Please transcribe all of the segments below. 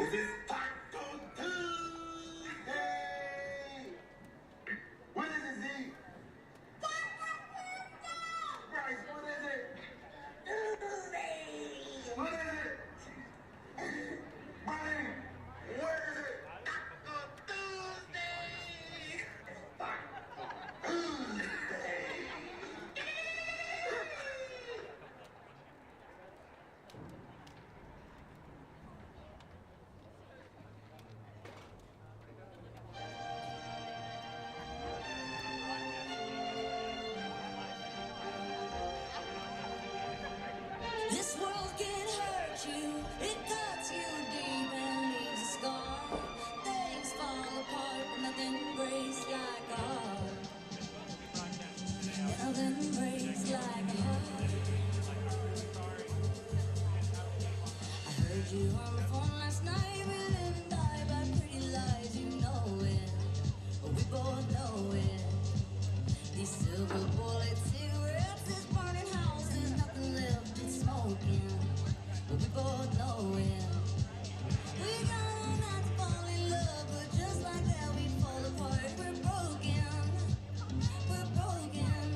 Is it Taco Tuesday? What is it, Z? Bryce, what is it? Tuesday. What is it? Brian, what is it? Taco Tuesday. Taco Tuesday. This world can hurt you, it cuts you deep and leaves a scar. Things fall apart, but nothing breaks like a heart. Nothing breaks like a heart. I heard you on the phone last night. We live and die by pretty lies, you know it. We both know it. These silver bullet cigarettes, this burning house, there's nothing left, it's smoking. But we both know it. We gotta not fall in love, but just like that we fall apart. We're broken. We're broken.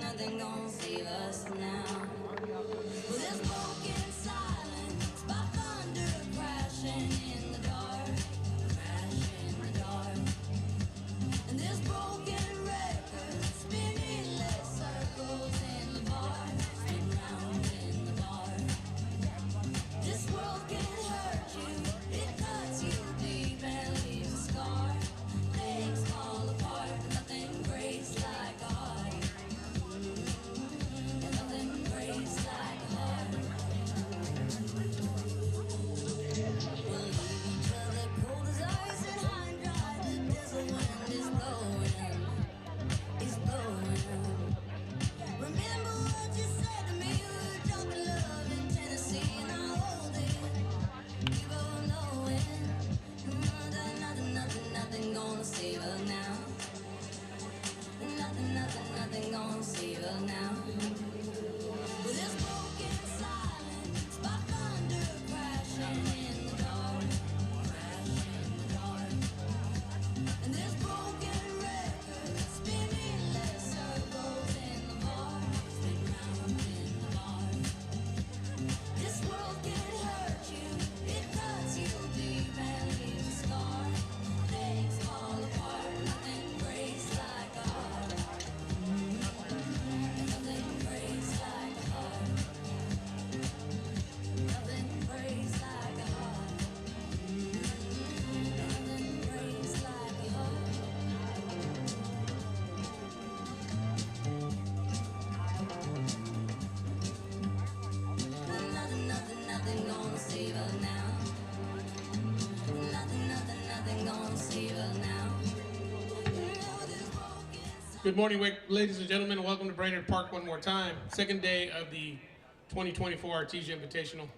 Nothing gonna save us now. Well, there's broken silence by thunder crashing in the dark. Crash in the dark. And there's broken records spinning less circles in the bar, spin round in the bar. This world can hurt you, it cuts you deep and leaves a scar. Things fall apart, nothing breaks like a heart. And nothing breaks like a heart. We'll leave each other cold as ice and high and dry. The desert wind is blowing, it's blowing. Remember what you said to me, we were drunk in love in Tennessee, and I hold it, we both know it. Nothing gonna save her now. Nothing gonna save her now. Well, there's broken silence by thunder crashing in the dark, crash in the dark. And there's broken records spinning less circles in the bar, spin round in the bar. This world can hurt you, it cuts you deep and leaves a scar. Things fall apart, nothing breaks like a heart. Nothing breaks like a heart. Nothing breaks like a heart. Nothing breaks like a heart. Nothing gonna save her now. Nothing gonna save her now. Good morning, ladies and gentlemen. Welcome to Brainard Park one more time. Second day of the 2024 Artesia Invitational.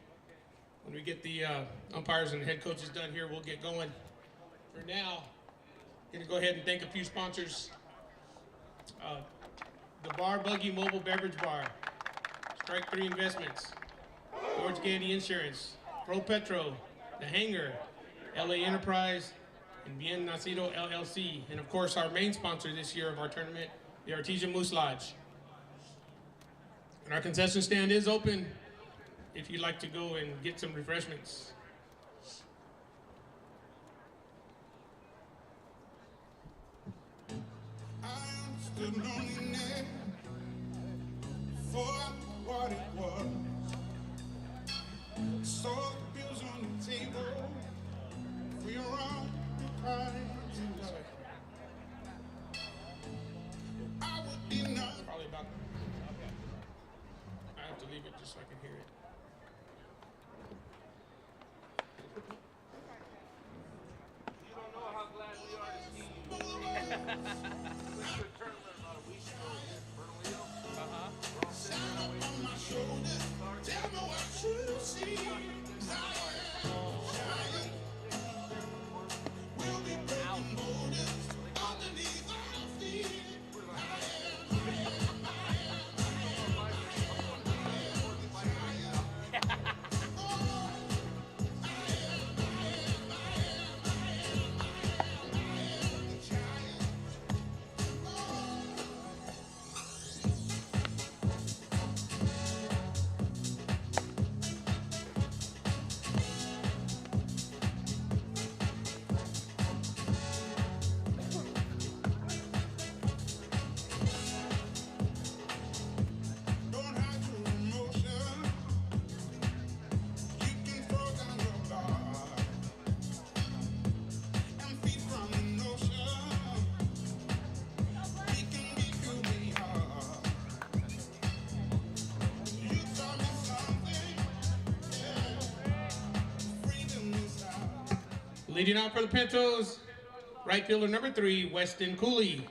When we get the umpires and head coaches done here, we'll get going. For now, I'm going to go ahead and thank a few sponsors. The Bar Buggy Mobile Beverage Bar, Strike 3 Investments, George Gandy Insurance, Pro Petro, The Hangar, LA Enterprise, and Bien Nacido LLC. And of course, our main sponsor this year of our tournament, the Artesia Moose Lodge. And our concession stand is open if you'd like to go and get some refreshments. I stood loneliness for what it was. Saw the bills on the table. We were on the prize and love. I would be not. Probably about. I have to leave it just so I can hear it. You don't know how glad we are to see you. We went to a tournament about a week ago in Bernalillo. We're all sitting there waiting on my for shoulders. Tell me what you see. I am giant. We'll be breaking borders underneath our feet. I am. Leading out for the Pintos, right fielder number 3, Weston Cooley.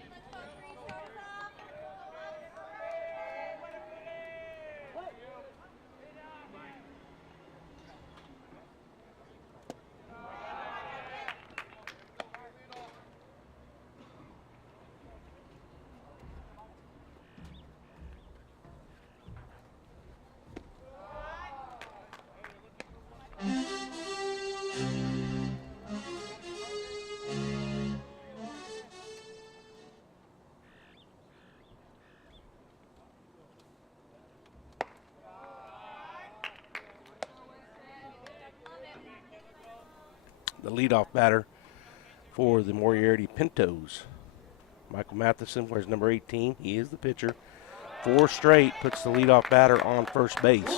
The leadoff batter for the Moriarty Pintos. Michael Matheson wears number 18. He is the pitcher. 4 straight puts the leadoff batter on first base.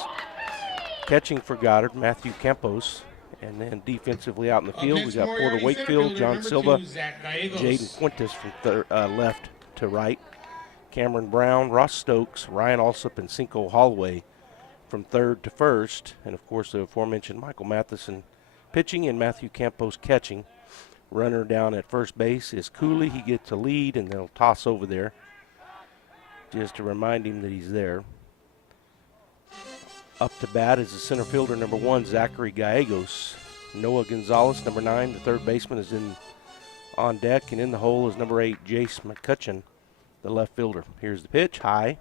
Catching for Goddard, Matthew Campos. And then defensively out in the field, we got Porter Wakefield, John Silva, Jaden Quintus from left to right, Cameron Brown, Ross Stokes, Ryan Alsop, and Cinco Holloway from third to first. And, of course, the aforementioned Michael Matheson pitching and Matthew Campos catching. Runner down at first base is Cooley. He gets a lead, and they'll toss over there just to remind him that he's there. Up to bat is the center fielder, number 1, Zachary Gallegos. Noah Gonzalez, number 9, the third baseman, is on deck, and in the hole is number 8, Jace McCutcheon, the left fielder. Here's the pitch, high.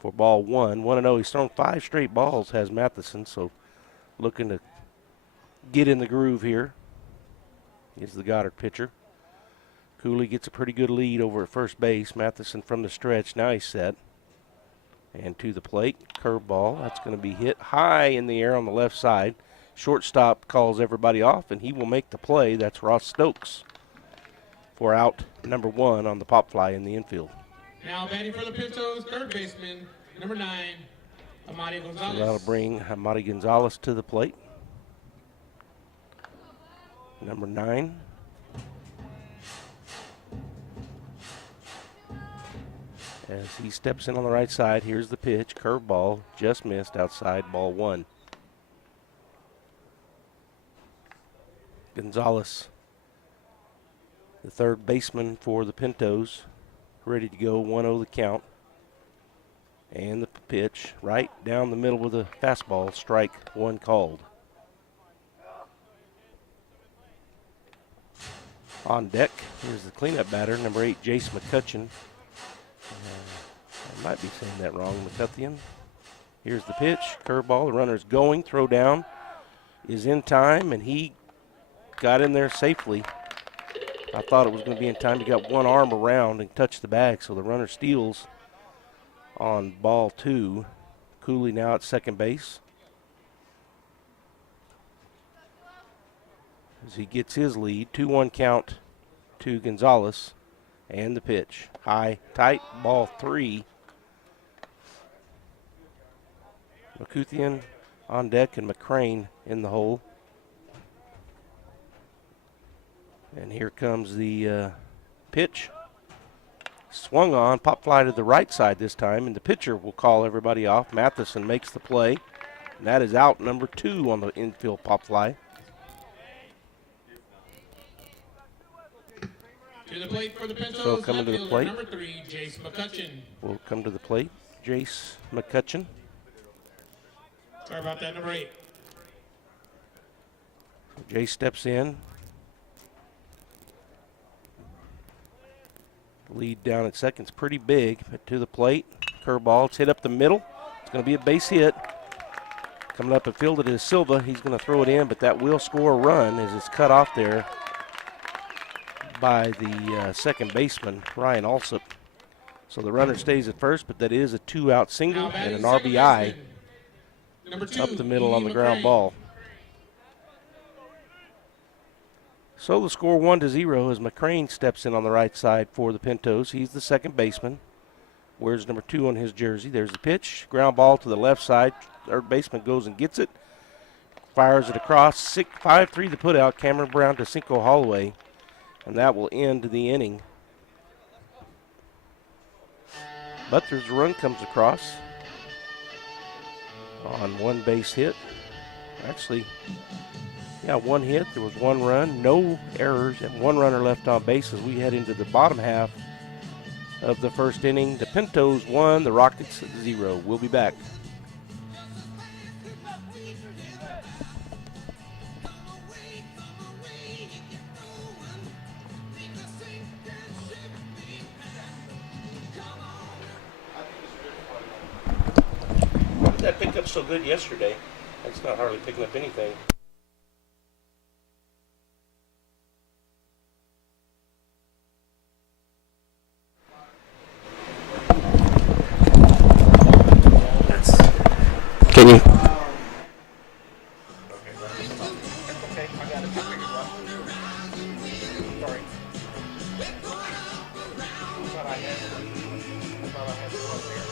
For ball 1, 1-0. He's thrown 5 straight balls, has Matheson, so looking to get in the groove here. Is the Goddard pitcher. Cooley gets a pretty good lead over at first base. Matheson from the stretch. Now he's set. And to the plate. Curveball. That's going to be hit high in the air on the left side. Shortstop calls everybody off, and he will make the play. That's Ross Stokes for out number 1 on the pop fly in the infield. Now batting for the Pintos, third baseman, number 9, Amadi Gonzalez. So that'll bring Amadi Gonzalez to the plate. Number 9. As he steps in on the right side, here's the pitch. Curveball, just missed outside, ball 1. Gonzalez, the third baseman for the Pintos, ready to go, 1-0 the count. And the pitch right down the middle with a fastball, strike 1 called. On deck, here's the cleanup batter, number 8, Jace McCutcheon. I might be saying that wrong, McCutcheon. Here's the pitch, curveball, the runner's going, throw down, is in time, and he got in there safely. I thought it was going to be in time. He got one arm around and touched the bag, so the runner steals on ball 2. Cooley now at second base. As he gets his lead, 2-1 count to Gonzalez. And the pitch, high, tight, ball 3. McCutcheon on deck and McCrane in the hole. And here comes the pitch. Swung on, pop fly to the right side this time, and the pitcher will call everybody off. Matheson makes the play, and that is out number 2 on the infield pop fly. To the plate for the Pintos, So coming to the plate, number 3, Jace McCutcheon. will come to the plate, Jace McCutcheon. Sorry about that, number 8. Jace steps in. Lead down at second's pretty big, but to the plate. Curveball, it's hit up the middle. It's going to be a base hit. Coming up and fielded is Silva. He's going to throw it in, but that will score a run as it's cut off there by the second baseman, Ryan Alsop. So the runner stays at first, but that is a 2-out single and an RBI up the middle on the ground ball. So the score 1-0 as McCrane steps in on the right side for the Pintos. He's the second baseman. Wears number 2 on his jersey. There's the pitch. Ground ball to the left side. Third baseman goes and gets it. Fires it across. 5-3 the put out. Cameron Brown to Cinco Holloway. And that will end the inning. But there's a run comes across on one base hit. Actually, Yeah, one hit. There was one run, no errors, and one runner left on base as we head into the bottom half of the first inning. The Pintos 1, the Rockets 0. We'll be back. Why did that pick up so good yesterday? It's not hardly picking up anything. Can you? Okay, I got it. I figured it out. Sorry. I thought I had it right there.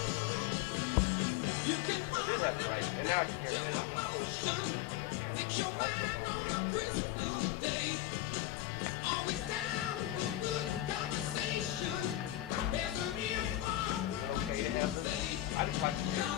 I did have it right, and now I can hear it. Okay to have this? I just like to hear it.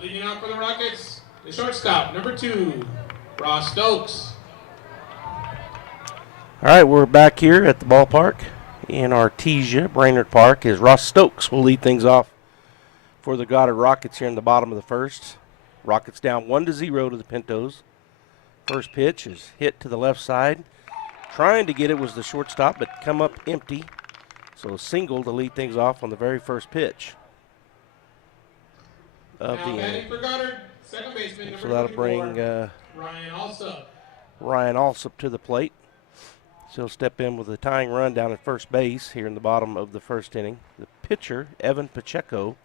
Leading out for the Rockets, the shortstop, number 2, Ross Stokes. All right, we're back here at the ballpark in Artesia, Brainard Park, as Ross Stokes will lead things off for the Goddard Rockets here in the bottom of the first. Rockets down 1-0 to the Pintos. First pitch is hit to the left side. Trying to get it was the shortstop, but come up empty. So a single to lead things off on the very first pitch of Now the batting inning. for Goddard, second baseman, So number that'll 24, bring Ryan Alsop. Ryan Alsop to the plate. So he'll step in with a tying run down at first base here in the bottom of the first inning. The pitcher, Evan Pacheco.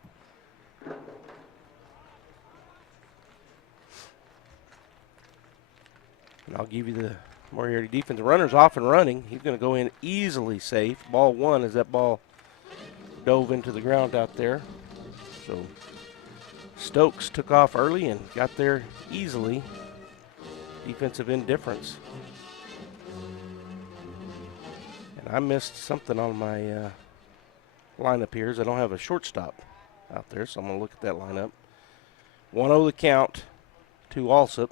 And I'll give you the Moriarty defense. The runner's off and running. He's going to go in easily safe. Ball 1 as that ball dove into the ground out there. So Stokes took off early and got there easily. Defensive indifference. And I missed something on my lineup here, as I don't have a shortstop out there, so I'm going to look at that lineup. 1-0 the count to Alsop.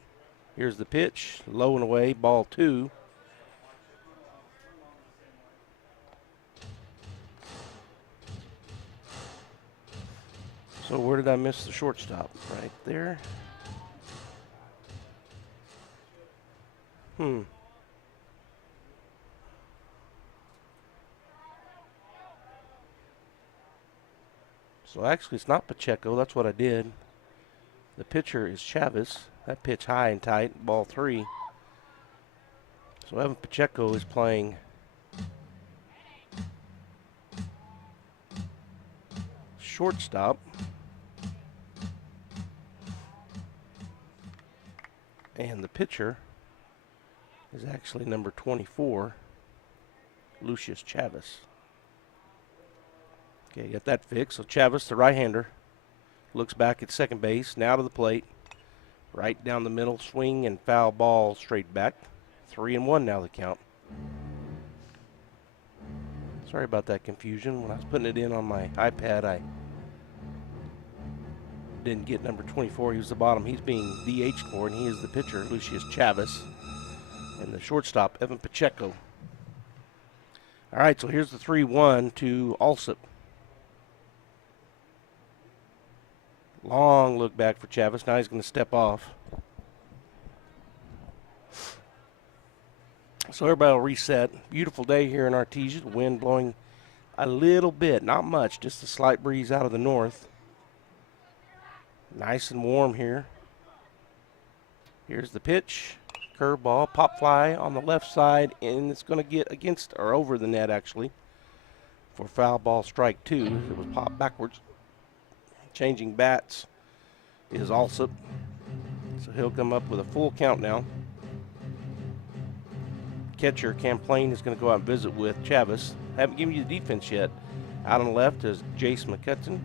Here's the pitch, low and away, ball 2. So where did I miss the shortstop? Right there. So actually it's not Pacheco, that's what I did. The pitcher is Chavez. That pitch high and tight, ball 3. So Evan Pacheco is playing shortstop. And the pitcher is actually number 24, Lucius Chavez. Okay, got that fixed. So Chavez, the right-hander, looks back at second base, now to the plate. Right down the middle, swing and foul ball straight back. 3-1 now the count. Sorry about that confusion. When I was putting it in on my iPad, I didn't get number 24. He was the bottom. He's being DH'd for, and he is the pitcher, Lucius Chavez. And the shortstop, Evan Pacheco. All right, so here's the 3-1 to Alsop. Long look back for Chavez. Now he's going to step off. So everybody will reset. Beautiful day here in Artesia. The wind blowing a little bit, not much, just a slight breeze out of the north. Nice and warm here. Here's the pitch. Curveball, pop fly on the left side, and it's going to get against or over the net actually for foul ball strike 2. It was popped backwards. Changing bats is Alsop, so he'll come up with a full count now. Catcher Camplain is going to go out and visit with Chavez. Haven't given you the defense yet. Out on the left is Jace McCutcheon.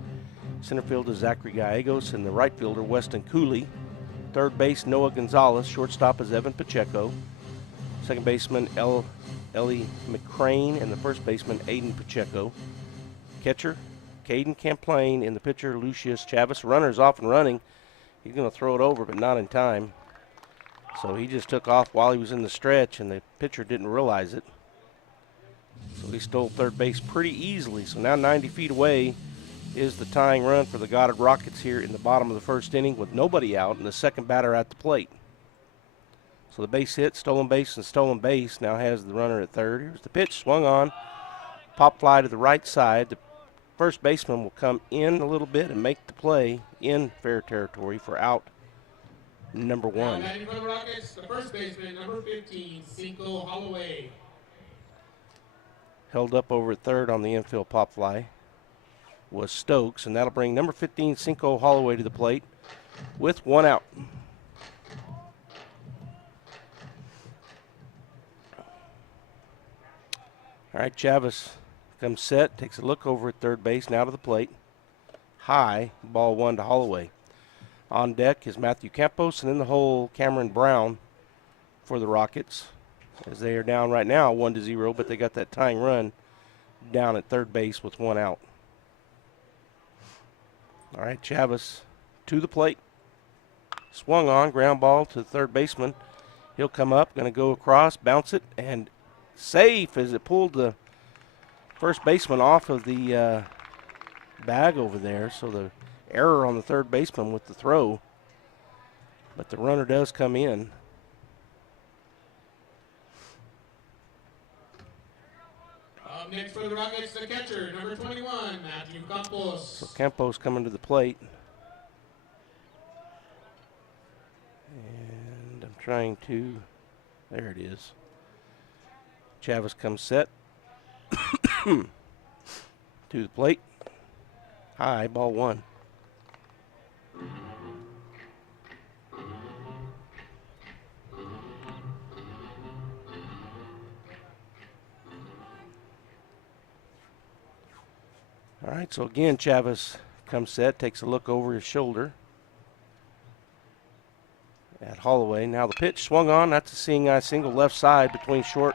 Center field is Zachary Gallegos, and the right fielder Weston Cooley. Third base Noah Gonzalez. Shortstop is Evan Pacheco. Second baseman Ellie McCrane, and the first baseman Aiden Pacheco. Catcher Caden Camplain, and the pitcher Lucius Chavez. Runner's off and running. He's going to throw it over, but not in time. So he just took off while he was in the stretch, and the pitcher didn't realize it. So he stole third base pretty easily. So now 90 feet away is the tying run for the Goddard Rockets here in the bottom of the first inning with nobody out and the second batter at the plate. So the base hit, stolen base, and stolen base now has the runner at third. Here's the pitch, swung on, pop fly to the right side. The first baseman will come in a little bit and make the play in fair territory for out number 1. Now batting for the Rockets, the first baseman, number 15, Cinco Holloway. Held up over at third on the infield pop fly was Stokes, and that'll bring number 15, Cinco Holloway, to the plate with 1 out. All right, Chavez comes set, takes a look over at third base, now to the plate. High, ball 1 to Holloway. On deck is Matthew Campos, and in the hole, Cameron Brown for the Rockets, as they are down right now 1-0, but they got that tying run down at third base with 1 out. All right, Chavez to the plate. Swung on, ground ball to the third baseman. He'll come up, going to go across, bounce it, and safe as it pulled the first baseman off of the bag over there. So the error on the third baseman with the throw. But the runner does come in. Up next for the Rockets, the catcher, number 21, Matthew Campos. So Campos coming to the plate. And I'm trying to, there it is. Chavez comes set. To the plate. High, ball 1. All right, so again, Chavez comes set, takes a look over his shoulder at Holloway. Now the pitch swung on. That's a seeing eye single left side between short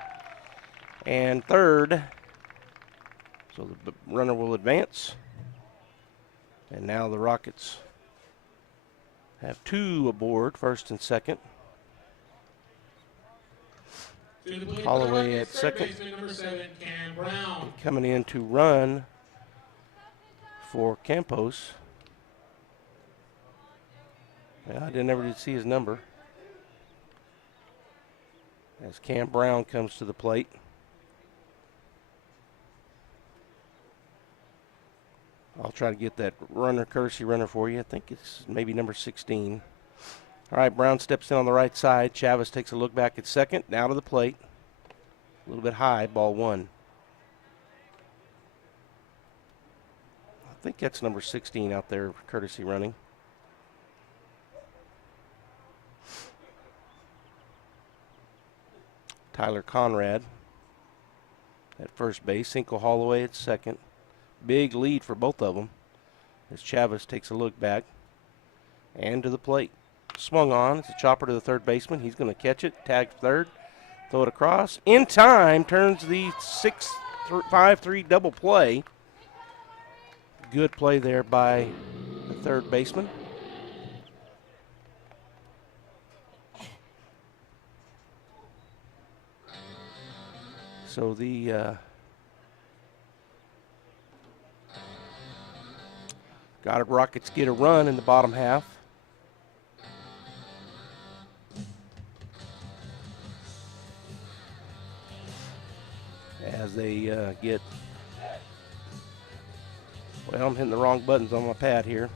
and third. So the runner will advance. And now the Rockets have 2 aboard, first and second. Holloway at second. Number 7, Cam Brown. Coming in to run for Campos. Well, I didn't see his number. As Cam Brown comes to the plate. I'll try to get that runner, courtesy runner for you. I think it's maybe number 16. All right, Brown steps in on the right side. Chavez takes a look back at second. Now to the plate. A little bit high, ball 1. I think that's number 16 out there, courtesy running. Tyler Conrad at first base. Cinco Holloway at second. Big lead for both of them as Chavez takes a look back and to the plate. Swung on. It's a chopper to the third baseman. He's going to catch it, tag third, throw it across. In time, turns the 5-3 double play. Good play there by the third baseman. So the Goddard Rockets get a run in the bottom half. As they get, well, I'm hitting the wrong buttons on my pad here.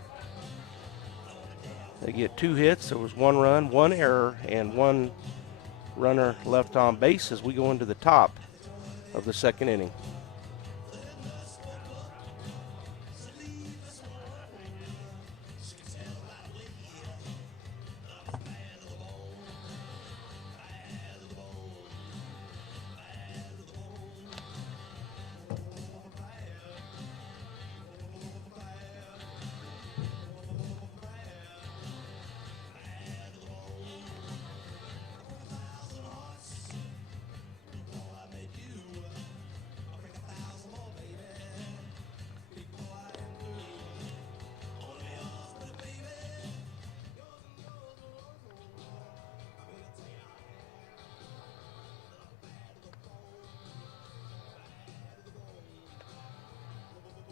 They get 2 hits. There was 1 run, 1 error, and 1 runner left on base as we go into the top of the second inning.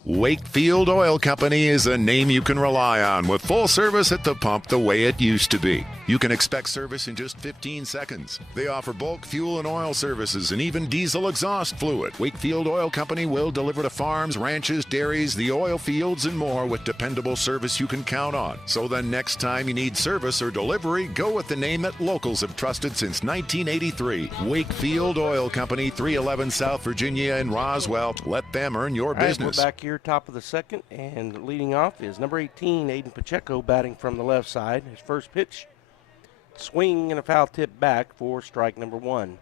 Wakefield Oil Company is a name you can rely on with full service at the pump the way it used to be. You can expect service in just 15 seconds. They offer bulk fuel and oil services and even diesel exhaust fluid. Wakefield Oil Company will deliver to farms, ranches, dairies, the oil fields, and more with dependable service you can count on. So the next time you need service or delivery, go with the name that locals have trusted since 1983. Wakefield Oil Company, 311 South Virginia in Roswell. Let them earn your business. We're back here, top of the second, and leading off is number 18, Aiden Pacheco, batting from the left side. His first pitch, swing and a foul tip back for strike number one.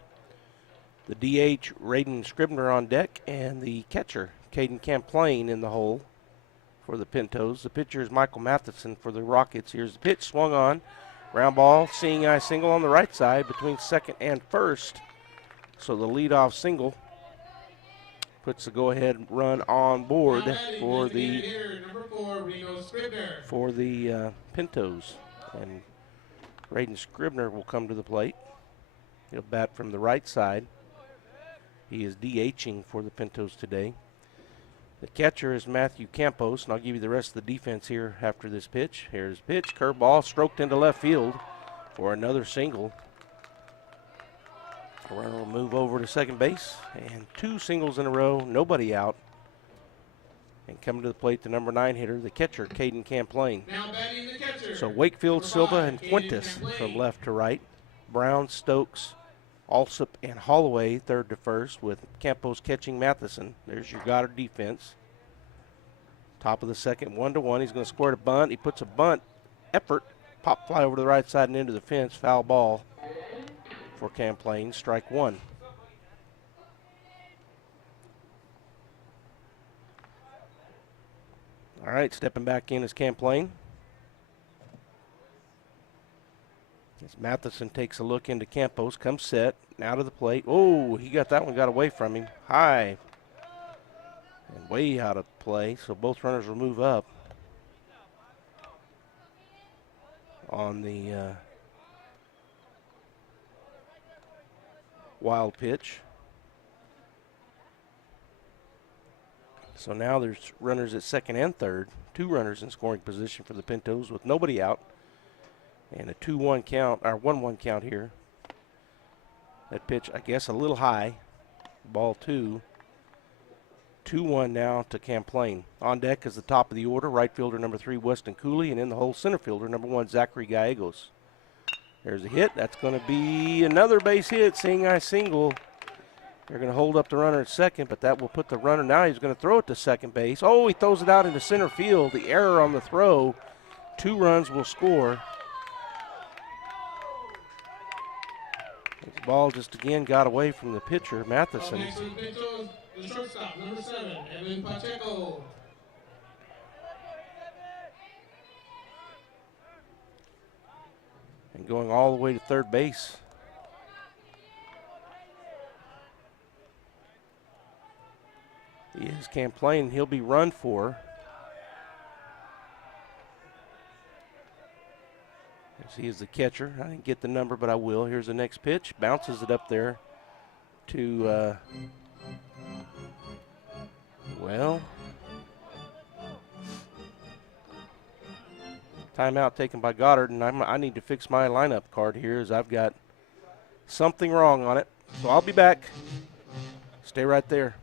The DH, Raiden Scribner on deck, and the catcher, Caden Camplain, in the hole for the Pintos. The pitcher is Michael Matheson for the Rockets. Here's the pitch, swung on. Ground ball, seeing eye single on the right side between second and first. So the leadoff single puts the go-ahead run on board for the Pintos. And Raiden Scribner will come to the plate. He'll bat from the right side. He is DHing for the Pintos today. The catcher is Matthew Campos, and I'll give you the rest of the defense here after this pitch. Here's the pitch, curveball, stroked into left field for another single. The runner will move over to second base, and two singles in a row, nobody out. And coming to the plate, the number 9 hitter, the catcher, Caden Camplain. Now batting the catcher. So Wakefield, Silva, and Fuentes from left to right. Brown, Stokes, Alsop, and Holloway third to first, with Campos catching Matheson. There's your Goddard defense. Top of the second, 1-1. He's going to squirt a bunt. He puts a bunt effort, pop fly over to the right side and into the fence. Foul ball for Camplain, strike one. All right, stepping back in is Camplain. As Matheson takes a look into Campos, comes set, now to the plate. Oh, he got that one, got away from him. High and way out of play, so both runners will move up on the wild pitch. So now there's runners at second and third, two runners in scoring position for the Pintos with nobody out, and a 2-1 count, or 1-1 count here. That pitch, I guess, a little high. Ball two. 2-1 now to Camplain. On deck is the top of the order, right fielder number 3, Weston Cooley, and in the hole, center fielder number 1, Zachary Gallegos. There's a hit. That's going to be another base hit, seeing eye single. They're going to hold up the runner at second, but that will put the runner, now he's going to throw it to second base. Oh, he throws it out into center field. The error on the throw. 2 runs will score. This ball just again got away from the pitcher, Matheson. Next to the Pintos, the shortstop, number 7, Evan Pacheco. And going all the way to third base. He is Camplain. He'll be run for. As he is the catcher. I didn't get the number, but I will. Here's the next pitch. Bounces it up there to, well, timeout taken by Goddard, and I need to fix my lineup card here as I've got something wrong on it. So I'll be back. Stay right there.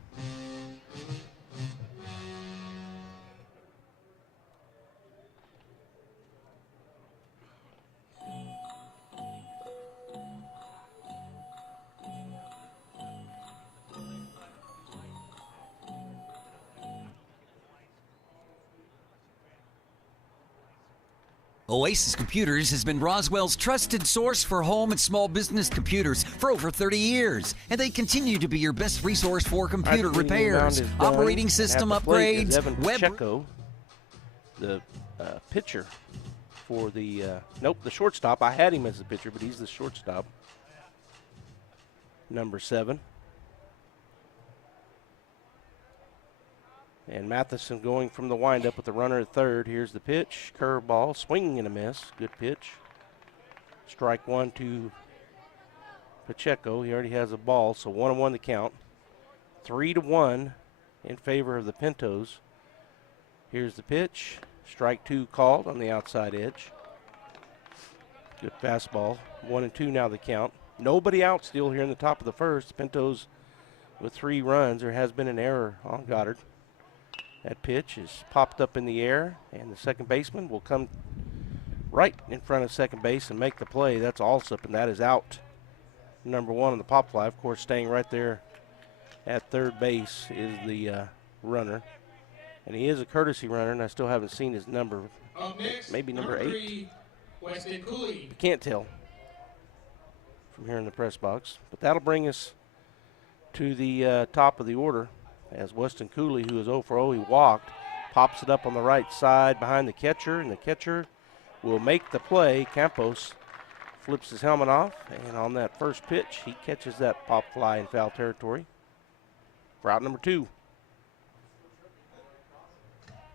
Oasis Computers has been Roswell's trusted source for home and small business computers for over 30 years, and they continue to be your best resource for computer repairs, operating system upgrades, web... Pacheco, the pitcher for the, the shortstop. I had him as the pitcher, but he's the shortstop. Number 7. And Matheson going from the windup with the runner at third. Here's the pitch. Curveball, swinging and a miss. Good pitch. Strike 1 to Pacheco. He already has a ball, so 1-1 the count. 3-1 in favor of the Pintos. Here's the pitch. Strike 2 called on the outside edge. Good fastball. 1-2 now the count. Nobody out still here in the top of the first. Pintos with 3 runs. There has been an error on Goddard. That pitch is popped up in the air, and the second baseman will come right in front of second base and make the play. That's Alsop, and that is out. Number 1 on the pop fly. Of course, staying right there at third base is the runner. And he is a courtesy runner, and I still haven't seen his number. Maybe number 8. 3, Weston Cooley. You can't tell from here in the press box. But that'll bring us to the top of the order as Weston Cooley, who is 0 for 0, he walked, pops it up on the right side behind the catcher, and the catcher will make the play. Campos flips his helmet off, and on that first pitch, he catches that pop fly in foul territory for out number 2.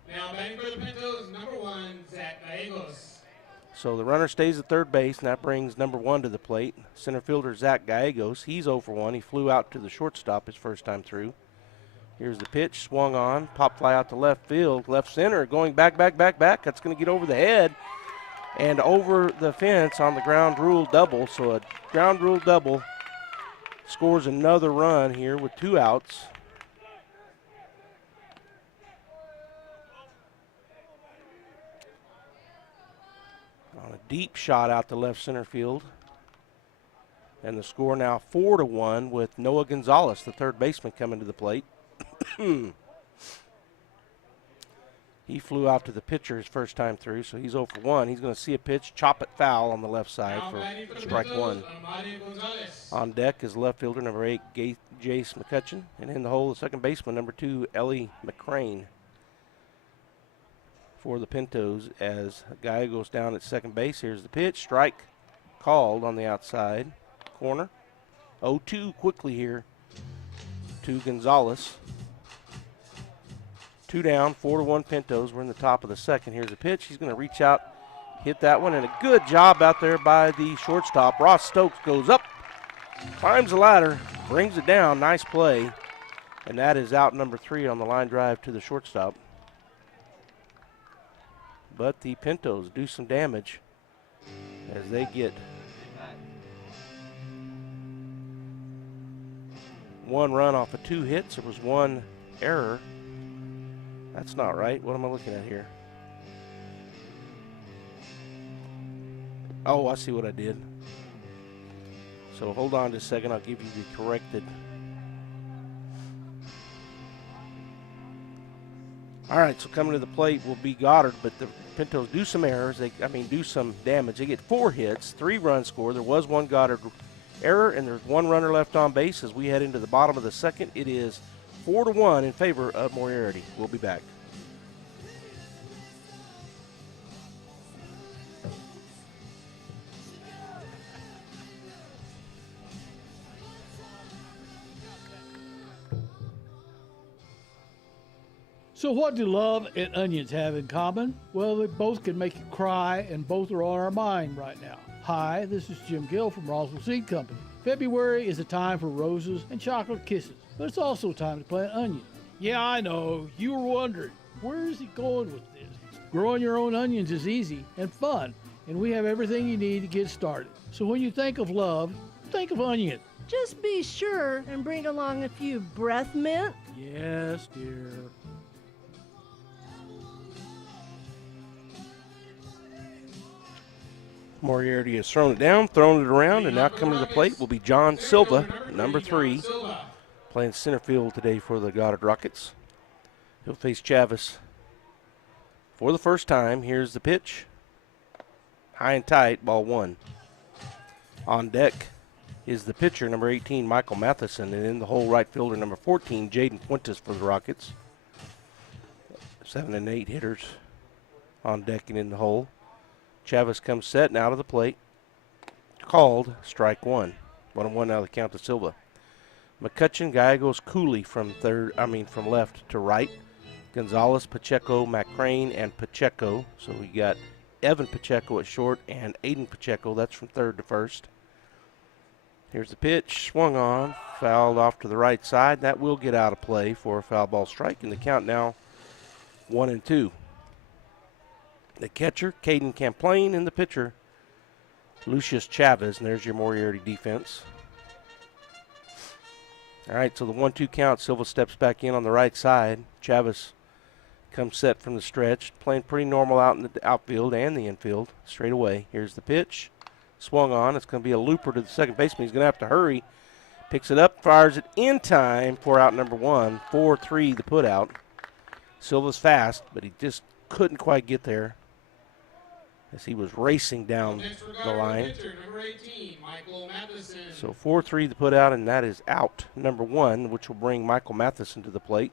Now batting for the Pintos, number 1, Zach Gallegos. So the runner stays at third base, and that brings number 1 to the plate. Center fielder Zach Gallegos, he's 0 for 1. He flew out to the shortstop his first time through. Here's the pitch, swung on, pop fly out to left field, left center, going back. That's going to get over the head and over the fence on the ground rule double. So a ground rule double scores another run here with 2 outs. On a deep shot out to left center field. And the score now 4-1 with Noah Gonzalez, the third baseman, coming to the plate. He flew out to the pitcher his first time through, so he's 0 for 1. He's going to see a pitch, chop it foul on the left side for strike 1. On deck is left fielder number 8, Jace McCutcheon, and in the hole, the second baseman number 2, Ellie McCrane. For the Pintos, as a guy goes down at second base, here's the pitch, strike called on the outside corner. 0-2 quickly here to Gonzalez. 2 down, 4-1 Pintos. We're in the top of the second. Here's a pitch. He's going to reach out, hit that one, and a good job out there by the shortstop. Ross Stokes goes up, climbs the ladder, brings it down. Nice play. And that is out number 3 on the line drive to the shortstop. But the Pintos do some damage as they get 1 run off of 2 hits. There was 1 error. That's not right. What am I looking at here? Oh, I see what I did. So hold on just a second. I'll give you the corrected. All right, so coming to the plate will be Goddard, but the Pintos do some errors. Do some damage. They get 4 hits, 3 runs scored. There was 1 Goddard error, and there's 1 runner left on base as we head into the bottom of the second. It is 4-1 in favor of Moriarty. We'll be back. So what do love and onions have in common? Well, they both can make you cry, and both are on our mind right now. Hi, this is Jim Gill from Roswell Seed Company. February is a time for roses and chocolate kisses, but it's also time to plant onions. Yeah, I know, you were wondering, where is he going with this? Growing your own onions is easy and fun, and we have everything you need to get started. So when you think of love, think of onion. Just be sure and bring along a few breath mint. Yes, dear. Moriarty has thrown it down, thrown it around, and now coming to the plate will be John Silva, number 3, playing center field today for the Goddard Rockets. He'll face Chavis for the first time. Here's the pitch. high and tight, ball 1. On deck is the pitcher, number 18, Michael Matheson, and in the hole, right fielder, number 14, Jaden Fuentes for the Rockets. 7 and 8 hitters on deck and in the hole. Chavez comes set and out of the plate. Called strike 1. 1-1 out of the count to Silva. McCutcheon, Gallegos, Cooley from left to right. Gonzalez, Pacheco, McCrane, and Pacheco. So we got Evan Pacheco at short and Aiden Pacheco. That's from third to first. Here's the pitch, swung on, fouled off to the right side. That will get out of play for a foul ball strike, and the count now 1-2. The catcher, Caden Camplain, and the pitcher, Lucius Chavez, and there's your Moriarty defense. All right, so the 1-2 count. Silva steps back in on the right side. Chavez comes set from the stretch, playing pretty normal out in the outfield and the infield, straight away. Here's the pitch. Swung on. It's going to be a looper to the second baseman. He's going to have to hurry. Picks it up, fires it in time for out number 1. 4-3 the put out. Silva's fast, but he just couldn't quite get there as he was racing down the line. Pitcher, number 18, Michael Matheson. So 4-3 the put out, and that is out number 1, which will bring Michael Matheson to the plate.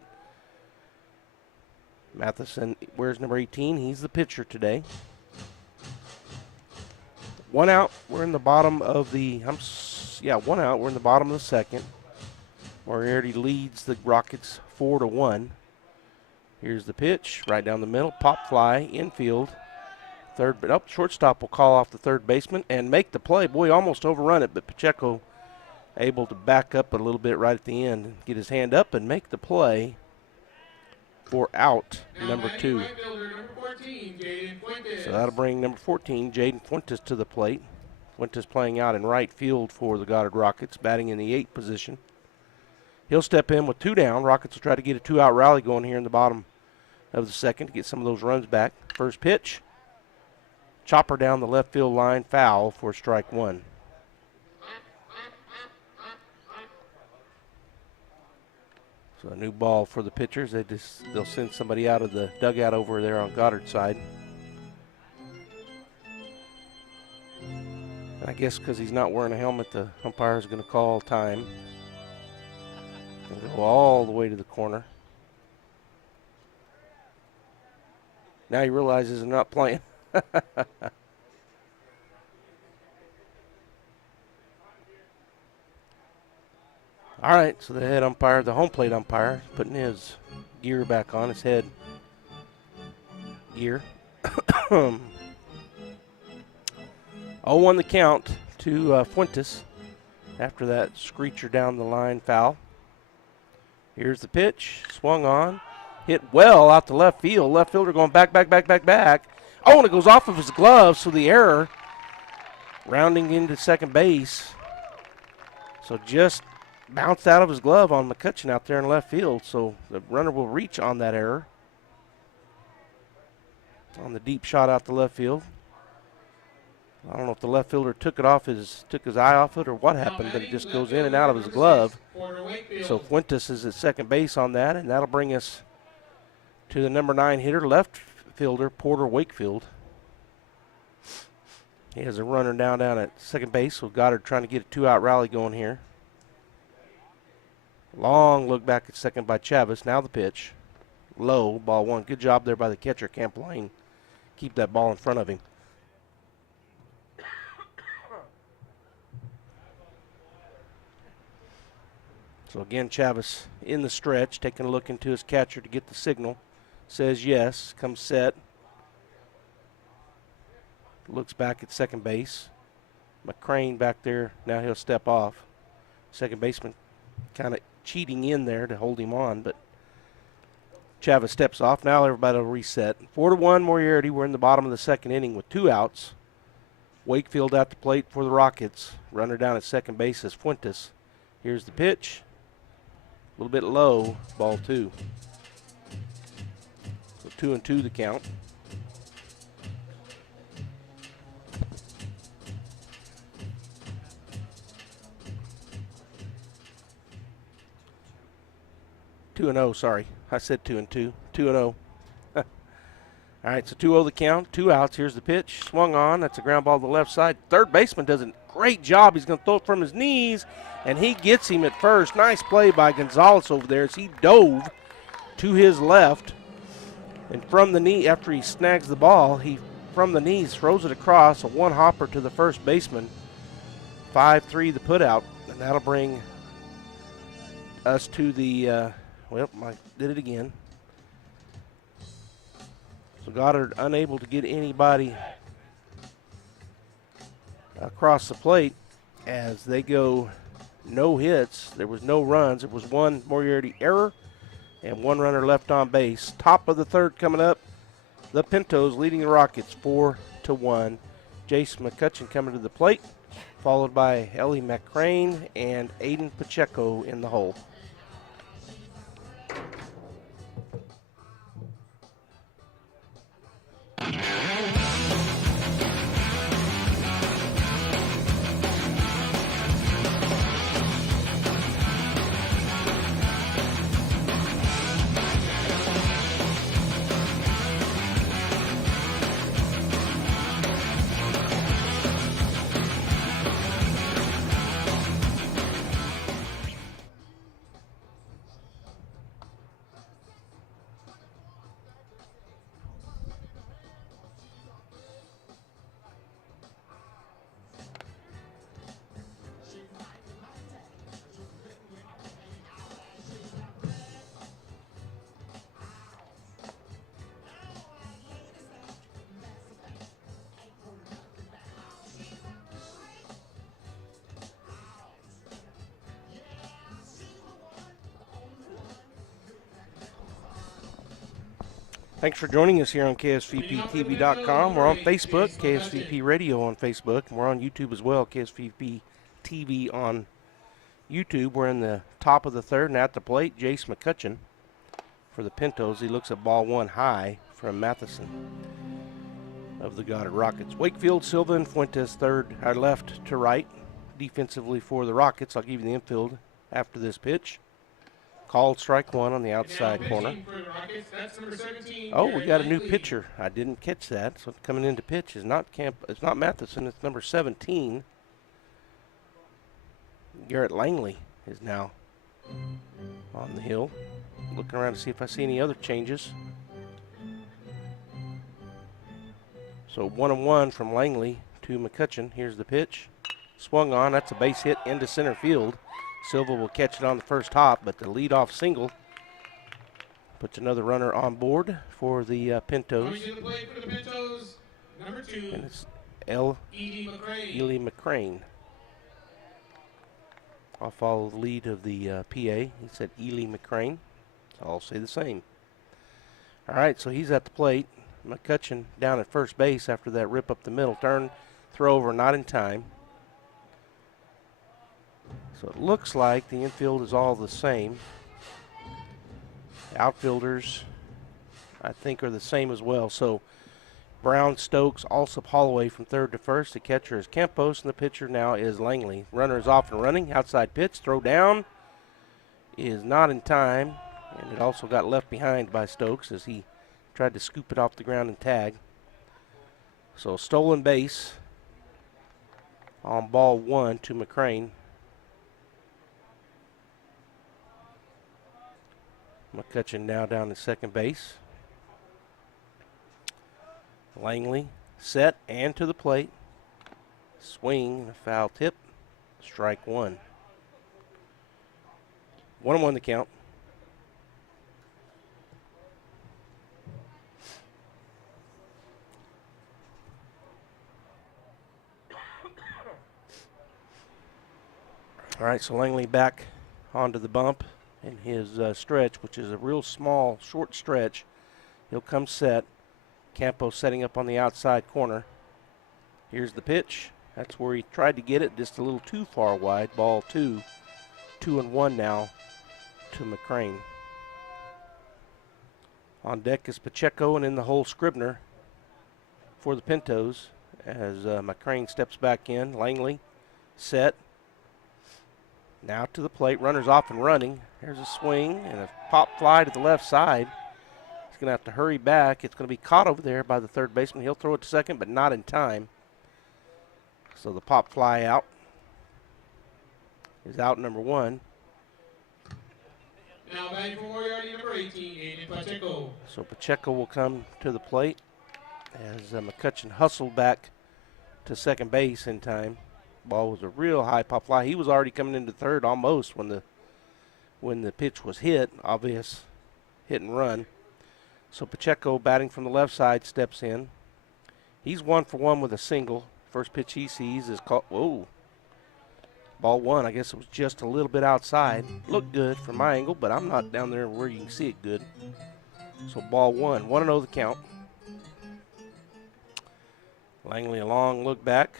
Matheson, where's number 18? He's the pitcher today. 1 out. We're in the bottom of the 1 out. We're in the bottom of the second. Moriarty leads the Rockets 4-1. Here's the pitch, right down the middle, pop fly, infield. Third, but shortstop will call off the third baseman and make the play. Boy, almost overrun it, but Pacheco able to back up a little bit right at the end and get his hand up and make the play for out number 2. Right fielder, number 14, Jaden Fuentes. So that'll bring number 14, Jaden Fuentes, to the plate. Fuentes playing out in right field for the Goddard Rockets, batting in the 8th position. He'll step in with 2 down. Rockets will try to get a 2-out rally going here in the bottom of the second to get some of those runs back. First pitch. Chopper down the left field line, foul for strike 1. So a new ball for the pitchers. They'll send somebody out of the dugout over there on Goddard's side. And I guess because he's not wearing a helmet, the umpire is going to call time. He'll go all the way to the corner. Now he realizes they're not playing. All right, so the head umpire, the home plate umpire, putting his gear back on, his head gear. 0-1 the count to Fuentes after that screecher down the line foul. Here's the pitch, swung on, hit well out to left field. Left fielder going back. Oh, and it goes off of his glove, so the error rounding into second base. So just bounced out of his glove on McCutcheon out there in left field, so the runner will reach on that error. On the deep shot out to left field. I don't know if the left fielder took his eye off it or what happened, but it just goes in and out of his glove. So Fuentes is at second base on that, and that'll bring us to the number 9 hitter, left fielder Porter Wakefield. He has a runner down at second base, so Goddard trying to get a 2-out rally going here. Long look back at second by Chavez. Now the pitch. Low, ball 1. Good job there by the catcher, Camplain. Keep that ball in front of him. So again, Chavez in the stretch, taking a look into his catcher to get the signal. Says yes, comes set. Looks back at second base. McCrane back there, now he'll step off. Second baseman kind of cheating in there to hold him on, but Chavez steps off. Now everybody will reset. 4-1 Moriarty. We're in the bottom of the second inning with 2 outs. Wakefield at the plate for the Rockets. Runner down at second base is Fuentes. Here's the pitch. A little bit low, ball 2. So 2-2 the count. Two and 0, sorry. I said 2-2. 2-0. All All right, so 2-0 the count, 2 outs. Here's the pitch. Swung on. That's a ground ball to the left side. Third baseman does a great job. He's going to throw it from his knees, and he gets him at first. Nice play by Gonzalez over there as he dove to his left. And from the knee, after he snags the ball, he from the knees throws it across, a one-hopper to the first baseman. 5-3 the put-out, and that'll bring us to the, I did it again. So Goddard unable to get anybody across the plate as they go no hits. There was no runs. It was one Moriarty error and one runner left on base. Top of the third coming up. The Pintos leading the Rockets 4-1. Jace McCutcheon coming to the plate, followed by Ellie McCrane and Aiden Pacheco in the hole. Thanks for joining us here on KSVPTV.com. We're on Facebook, KSVP Radio on Facebook, and we're on YouTube as well, KSVP TV on YouTube. We're in the top of the third, and at the plate, Jace McCutcheon for the Pintos. He looks at ball one high from Matheson of the Goddard Rockets. Wakefield, Silva, and Fuentes third, left to right, defensively for the Rockets. I'll give you the infield after this pitch. Called strike one on the outside corner. Oh, we got a new pitcher. I didn't catch that. So coming into pitch is not It's not Matheson. It's number 17. Garrett Langley is now on the hill. Looking around to see if I see any other changes. So 1-1 from Langley to McCutcheon. Here's the pitch. Swung on. That's a base hit into center field. Silva will catch it on the first hop, but the leadoff single puts another runner on board for the Pintos. Number 2, and it's Ely McCrane. I'll follow the lead of the PA. He said Ely McCrane, so I'll say the same. All right, so he's at the plate. McCutcheon down at first base after that rip up the middle. Turn, throw over, not in time. So it looks like the infield is all the same. Outfielders, I think, are the same as well. So Brown, Stokes, Alsop, Holloway from third to first. The catcher is Campos, and the pitcher now is Langley. Runner is off and running. Outside pitch, throw down is not in time, and it also got left behind by Stokes as he tried to scoop it off the ground and tag. So stolen base on ball one to McCrane. McCutcheon now down to second base. Langley set and to the plate. Swing and a foul tip. Strike one. 1-1 the count. All right, so Langley back onto the bump in his stretch, which is a real small, short stretch. He'll come set. Campos setting up on the outside corner. Here's the pitch. That's where he tried to get it, just a little too far wide. Ball two. 2-1 now to McCrane. On deck is Pacheco, and in the hole Scribner for the Pintos as McCrane steps back in. Langley set. Now to the plate, runners off and running. There's a swing and a pop fly to the left side. He's going to have to hurry back. It's going to be caught over there by the third baseman. He'll throw it to second, but not in time. So the pop fly out is out number 1. Now batting for Moriarty, number 18, Aiden Pacheco. So Pacheco will come to the plate as McCutcheon hustled back to second base in time. Ball was a real high pop fly. He was already coming into third almost when the pitch was hit. Obvious hit and run. So Pacheco, batting from the left side, steps in. He's 1 for 1 with a single. First pitch he sees is caught. Whoa. Ball 1. I guess it was just a little bit outside. Looked good from my angle, but I'm not down there where you can see it good. So ball 1. 1-0 the count. Langley a long look back.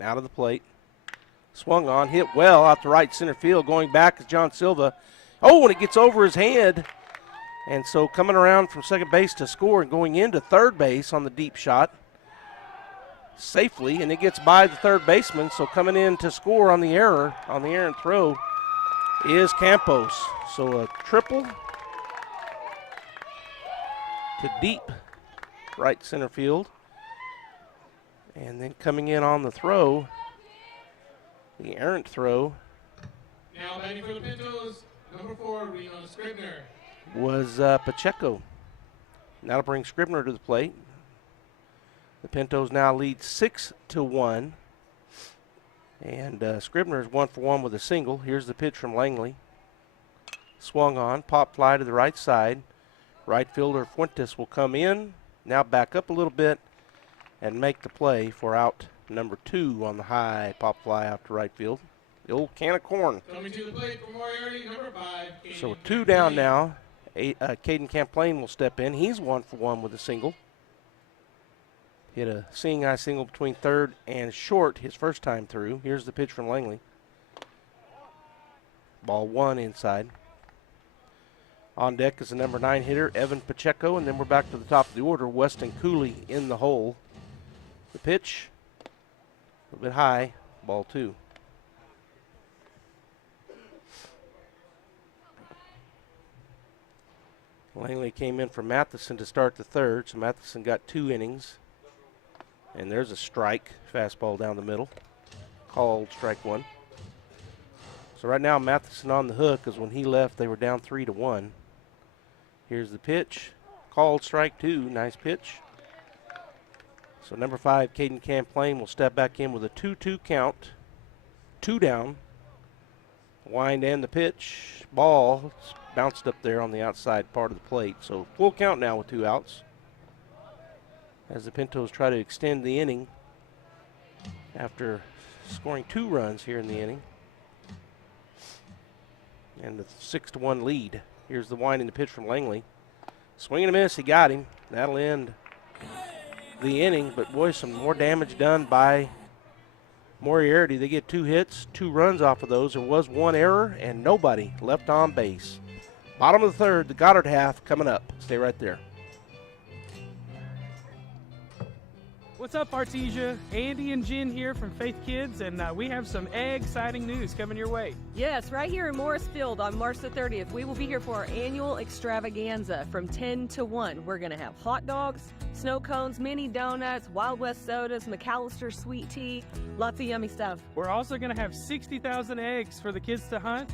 Out of the plate. Swung on, hit well out to right center field. Going back is John Silva. Oh, and it gets over his head. And so coming around from second base to score and going into third base on the deep shot safely, and it gets by the third baseman. So coming in to score on the errant throw is Campos. So a triple to deep right center field. And then coming in on the throw, the errant throw. Now batting for the Pintos, number 4, Reno Scribner. Was Pacheco. That'll bring Scribner to the plate. The Pintos now lead 6-1. And Scribner is 1 for 1 with a single. Here's the pitch from Langley. Swung on, pop fly to the right side. Right fielder Fuentes will come in. Now back up a little bit and make the play for out number 2 on the high pop fly out to right field. The old can of corn. Coming to the plate for Moriarty, number 5. So 2 down now. Caden Camplain will step in. He's 1 for 1 with a single. Hit a seeing eye single between third and short his first time through. Here's the pitch from Langley. Ball 1 inside. On deck is the number 9 hitter, Evan Pacheco, and then we're back to the top of the order. Weston Cooley in the hole. The pitch, a little bit high, ball 2. Langley came in for Matheson to start the third, so Matheson got 2 innings. And there's a strike, fastball down the middle, called strike 1. So right now Matheson on the hook, because when he left they were down 3-1. Here's the pitch, called strike 2, nice pitch. So number 5, Caden Camplain will step back in with a 2-2 count. 2 down. Wind and the pitch. Ball bounced up there on the outside part of the plate. So full count now with 2 outs. As the Pintos try to extend the inning after scoring 2 runs here in the inning. And the 6-1 lead. Here's the wind and the pitch from Langley. Swing and a miss, he got him. That'll end the inning, but boy, some more damage done by Moriarty. They get 2 hits, 2 runs off of those. There was 1 error and nobody left on base. Bottom of the third, the Goddard half coming up. Stay right there. What's up, Artesia? Andy and Jen here from Faith Kids, and we have some exciting news coming your way. Yes, right here in Morris Field on March the 30th, we will be here for our annual extravaganza from 10 to 1. We're going to have hot dogs, snow cones, mini donuts, Wild West sodas, McAllister sweet tea, lots of yummy stuff. We're also going to have 60,000 eggs for the kids to hunt,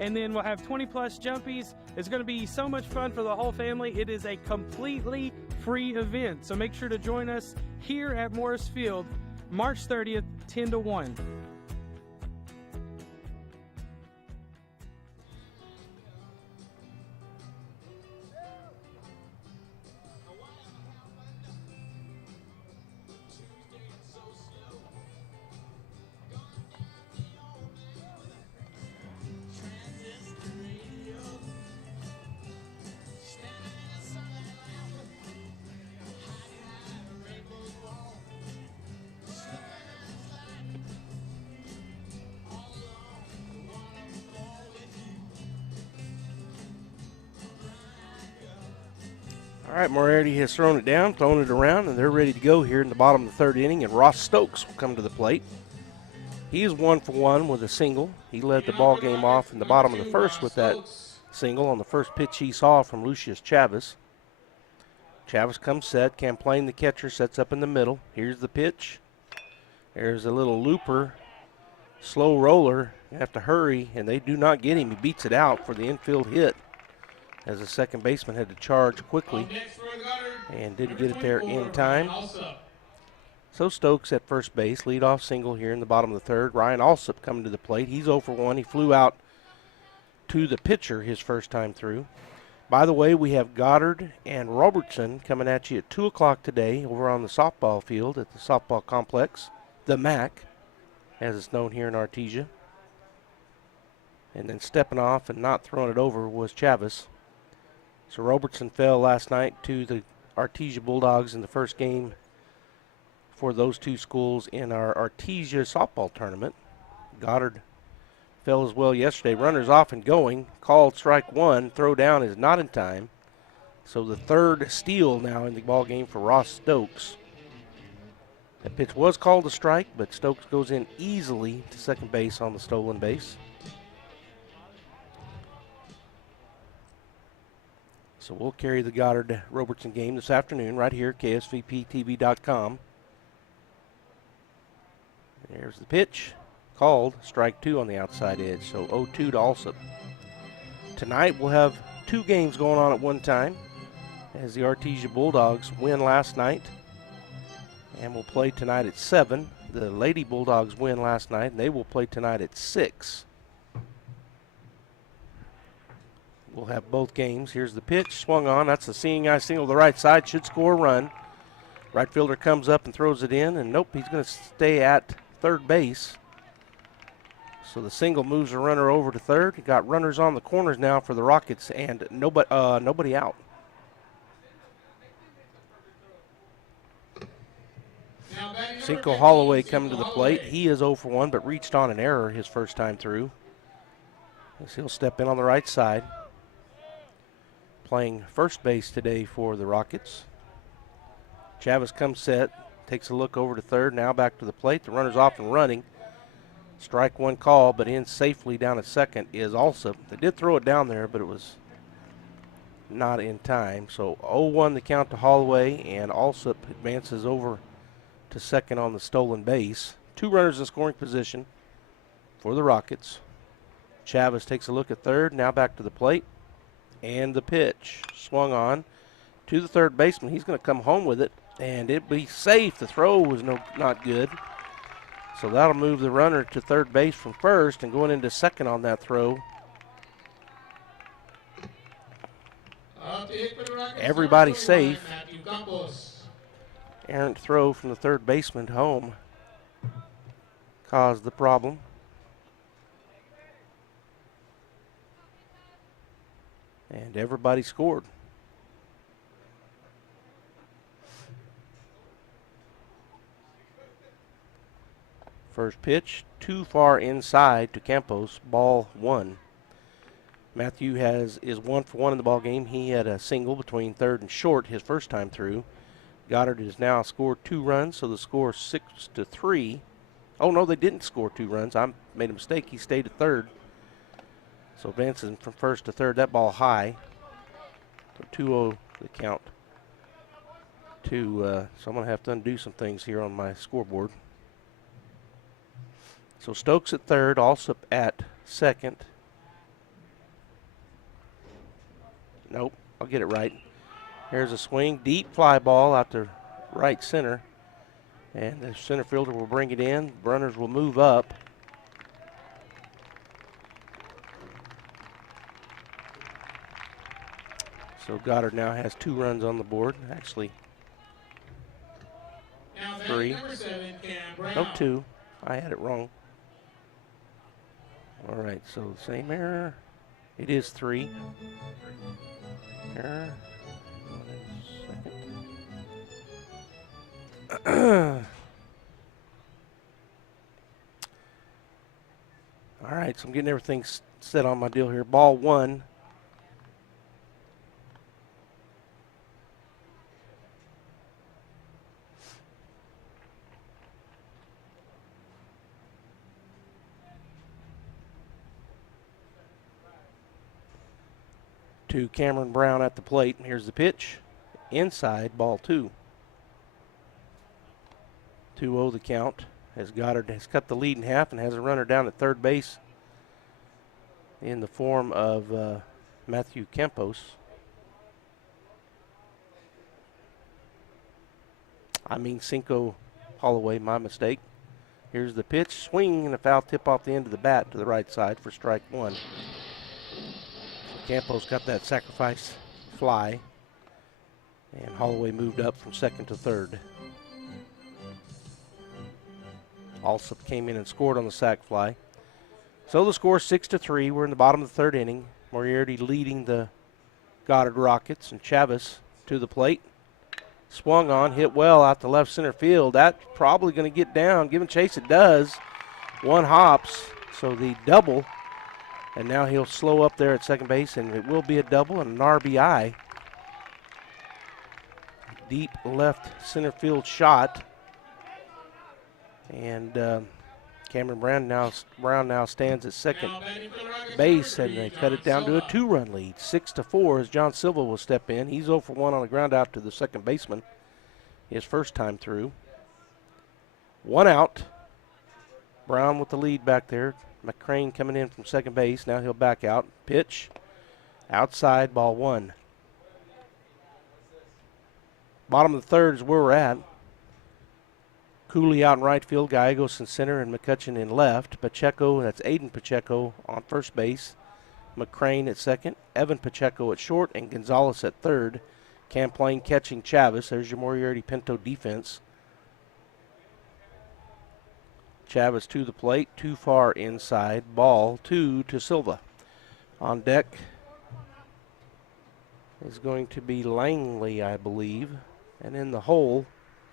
and then we'll have 20-plus jumpies. It's going to be so much fun for the whole family. It is a completely free event, so make sure to join us here at Morris Field, March 30th, 10 to 1. All right, Moriarty has thrown it down, thrown it around, and they're ready to go here in the bottom of the third inning, and Ross Stokes will come to the plate. He is 1 for 1 with a single. He led the ball game off in the bottom of the first with that single on the first pitch he saw from Lucius Chavez. Chavez comes set. Camplain, the catcher, sets up in the middle. Here's the pitch. There's a little looper, slow roller. You have to hurry, and they do not get him. He beats it out for the infield hit as the second baseman had to charge quickly and didn't get it there in time. So Stokes at first base, leadoff single here in the bottom of the third. Ryan Alsop coming to the plate. He's 0 for 1. He flew out to the pitcher his first time through. By the way, we have Goddard and Robertson coming at you at 2 o'clock today over on the softball field at the softball complex, the MAC, as it's known here in Artesia. And then stepping off and not throwing it over was Chavez. So Robertson fell last night to the Artesia Bulldogs in the first game for those two schools in our Artesia softball tournament. Goddard fell as well yesterday. Runners off and going. Called strike one. Throw down is not in time. So the third steal now in the ball game for Ross Stokes. That pitch was called a strike, but Stokes goes in easily to second base on the stolen base. So we'll carry the Goddard-Robertson game this afternoon right here at KSVPTV.com. There's the pitch. Called. Strike two on the outside edge. So 0-2 to Alsop. Tonight we'll have two games going on at one time as the Artesia Bulldogs win last night and will play tonight at 7. The Lady Bulldogs win last night and they will play tonight at 6. We'll have both games. Here's the pitch. Swung on. That's a seeing eye single to the right side. Should score a run. Right fielder comes up and throws it in, and nope, he's going to stay at third base. So the single moves the runner over to third. You got runners on the corners now for the Rockets, and nobody out. Cinco Holloway coming to the plate. He is 0 for 1, but reached on an error his first time through. As he'll step in on the right side. Playing first base today for the Rockets. Chavez comes set, takes a look over to third, now back to the plate. The runner's off and running. Strike one call, but in safely down at second is Alsop. They did throw it down there, but it was not in time. So 0-1 the count to Holloway, and Alsop advances over to second on the stolen base. Two runners in scoring position for the Rockets. Chavez takes a look at third, now back to the plate. And the pitch swung on to the third baseman. He's going to come home with it, and it'll be safe. The throw was not good. So that'll move the runner to third base from first, and going into second on that throw. Everybody safe. Errant throw from the third baseman home caused the problem. And everybody scored. First pitch, too far inside to Campos, ball one. Matthew is 1 for 1 in the ball game. He had a single between third and short his first time through. Goddard has now scored 2 runs, so the score is 6-3. Oh no, they didn't score 2 runs. I made a mistake. He stayed at third. So advancing from first to third, that ball high. So 2-0 the count. So I'm going to have to undo some things here on my scoreboard. So Stokes at third, Alsop at second. Nope, I'll get it right. Here's a swing, deep fly ball out to right center. And the center fielder will bring it in. Runners will move up. So Goddard now has 2 runs on the board. Actually, 3. No, 2. I had it wrong. All right, so same error. It is 3. Error. All right, so I'm getting everything set on my deal here. Ball 1. to Cameron Brown at the plate. Here's the pitch. Inside, ball 2. 2-0 the count as Goddard has cut the lead in half and has a runner down at third base in the form of Matthew Campos. Cinco Holloway, my mistake. Here's the pitch, swing, and a foul tip off the end of the bat to the right side for strike 1. So Campos got that sacrifice fly, and Holloway moved up from second to third. Alsop came in and scored on the sac fly. So the score 6-3. We're in the bottom of the third inning. Moriarty leading the Goddard Rockets, and Chavez to the plate. Swung on, hit well out to left center field. That's probably going to get down. Give and chase, it does. 1 hops, so the double. And now he'll slow up there at second base, and it will be a double and an RBI. Deep left center field shot. And Cameron Brown now stands at second base, and they cut it down to a 2-run lead. 6-4 as John Silva will step in. He's 0 for 1 on a ground out to the second baseman his first time through. 1 out. Brown with the lead back there. McCrane coming in from second base. Now he'll back out. Pitch. Outside, ball 1. Bottom of the third is where we're at. Cooley out in right field, Gallegos in center, and McCutcheon in left. Pacheco, that's Aiden Pacheco on first base. McCrane at second, Evan Pacheco at short, and Gonzalez at third. Camplain catching Chavez. There's your Moriarty Pinto defense. Chavez to the plate, too far inside. Ball 2 to Silva. On deck is going to be Langley, I believe. And in the hole,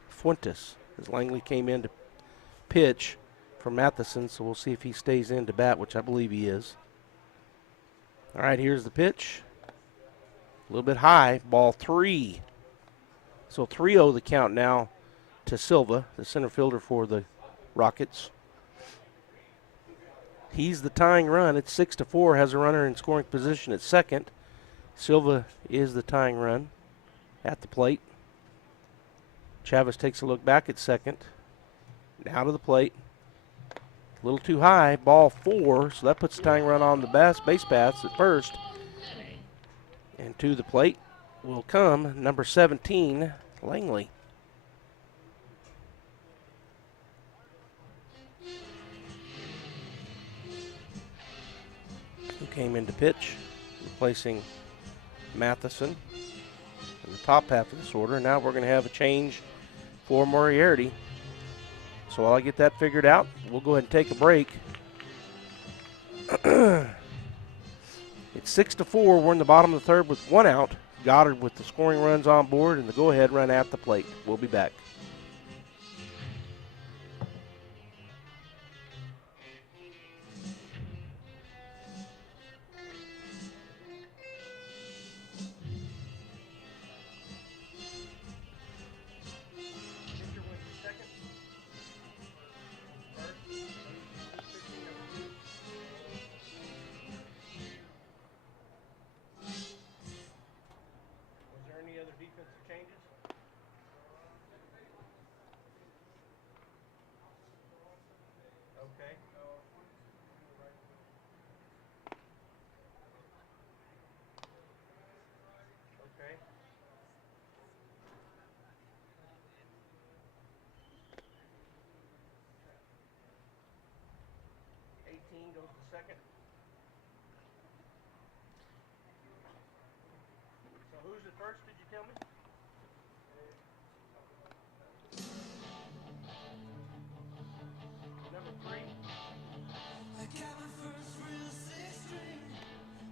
Fuentes, as Langley came in to pitch for Matheson, so we'll see if he stays in to bat, which I believe he is. All right, here's the pitch. A little bit high, ball 3. So 3-0 the count now to Silva, the center fielder for the Rockets. He's the tying run. It's 6-4, has a runner in scoring position at second. Silva is the tying run at the plate. Chavez takes a look back at second. Now to the plate. A little too high, ball 4, so that puts the tying run on the base paths at first. And to the plate will come number 17, Langley. Who came in to pitch, replacing Matheson in the top half of this order. Now we're going to have a change for Moriarty. So while I get that figured out, we'll go ahead and take a break. It's 6-4. We're in the bottom of the third with 1 out. Goddard with the scoring runs on board and the go-ahead run at the plate. We'll be back. Goes to second. So who's at first, did you tell me? Number 3. I got my first real 6-string.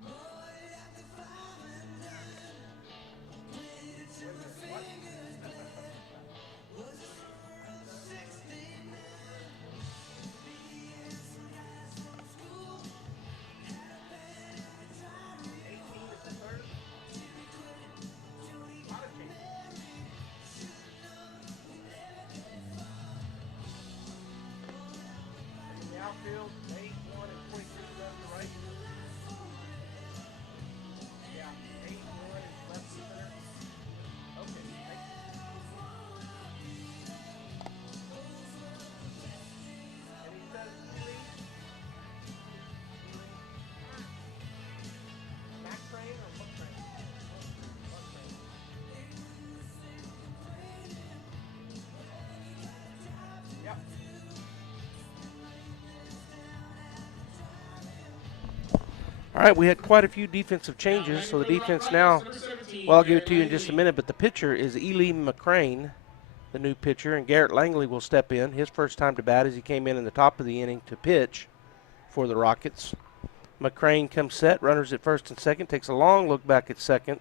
Boy, after 5 and 9. Played it till my fingers bled. Was a summer of 69. All right, we had quite a few defensive changes, so the defense now, well, I'll give it to you in just a minute, but the pitcher is Ely McCrane, the new pitcher, and Garrett Langley will step in. His first time to bat as he came in the top of the inning to pitch for the Rockets. McCrane comes set, runners at first and second, takes a long look back at second.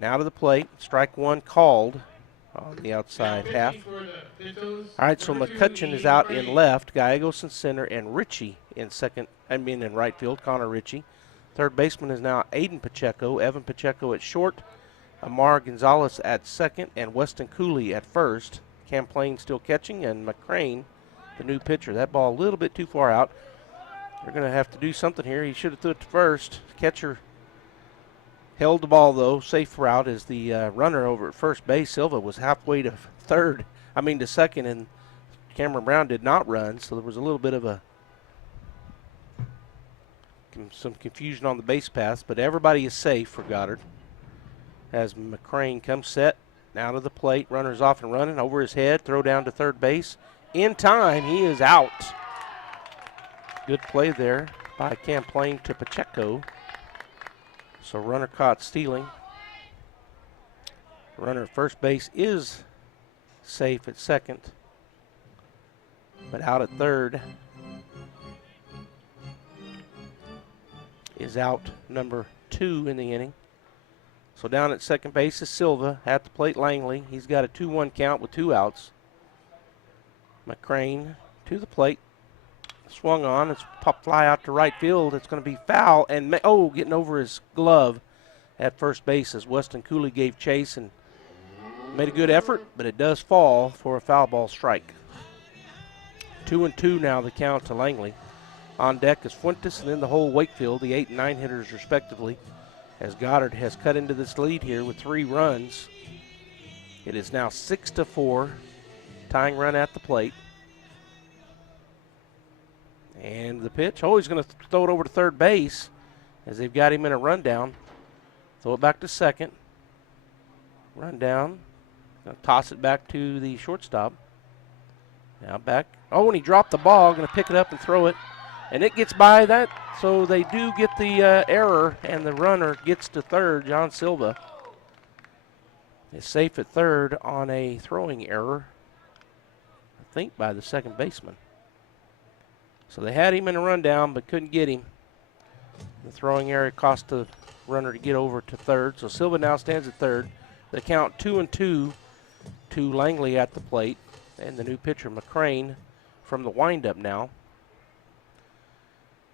Now to the plate, strike one called on the outside half. All right, so McCutcheon is out in left, Gallegos in center, and Ritchie in in right field, Connor Ritchie. Third baseman is now Aiden Pacheco, Evan Pacheco at short, Amar Gonzalez at second, and Weston Cooley at first. Cam Plain still catching, and McCrane, the new pitcher. That ball a little bit too far out. They're going to have to do something here. He should have threw it to first. Catcher held the ball, though. Safe route as the runner over at first base. Silva was halfway to second, and Cameron Brown did not run, so there was a little bit of some confusion on the base paths, but everybody is safe for Goddard. As McCrane comes set, now to the plate, runner's off and running, over his head, throw down to third base. In time, he is out. Good play there by Cam Plain to Pacheco. So runner caught stealing. Runner at first base is safe at second, but out at third is out number 2 in the inning. So down at second base is Silva. At the plate, Langley. He's got a 2-1 count with 2 outs. McCrane to the plate. Swung on. It's pop fly out to right field. It's going to be foul. And, getting over his glove at first base as Weston Cooley gave chase and made a good effort, but it does fall for a foul ball strike. 2-2 now the count to Langley. On deck is Fuentes and then the whole Wakefield, the 8 and 9 hitters respectively, as Goddard has cut into this lead here with 3 runs. It is now 6-4, tying run at the plate. And the pitch, he's going to throw it over to third base as they've got him in a rundown. Throw it back to second. Rundown. Going to toss it back to the shortstop. Now back. And he dropped the ball. Going to pick it up and throw it. And it gets by that, so they do get the error, and the runner gets to third. John Silva is safe at third on a throwing error, I think by the second baseman. So they had him in a rundown but couldn't get him. The throwing error cost the runner to get over to third. So Silva now stands at third. The count 2-2 to Langley at the plate. And the new pitcher, McCrane, from the windup now.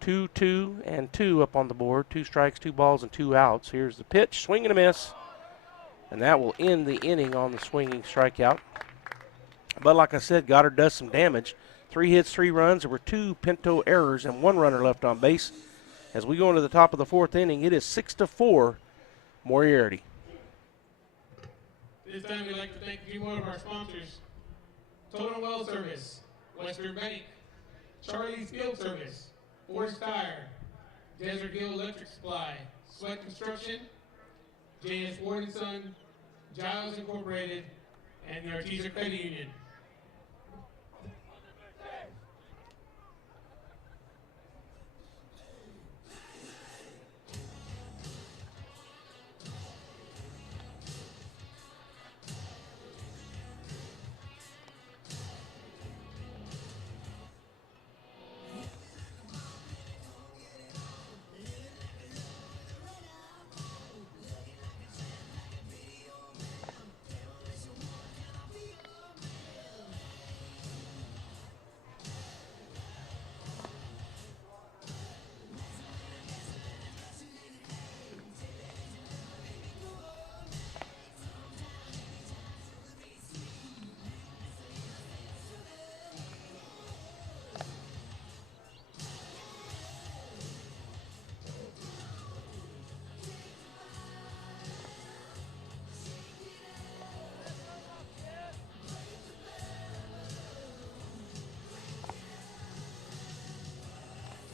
2-2 up on the board. 2 strikes, 2 balls, and 2 outs. Here's the pitch. Swing and a miss. And that will end the inning on the swinging strikeout. But like I said, Goddard does some damage. 3 hits, 3 runs. There were 2 Pinto errors and 1 runner left on base. As we go into the top of the 4th inning, it is 6-4 Moriarty. This time we'd like to thank a few more of our sponsors. Total Well Service, Western Bank, Charlie's Field Service, Forest Tire, Desert Hill Electric Supply, Sweat Construction, J.S. Ward & Son, Giles Incorporated, and the Artesia Credit Union.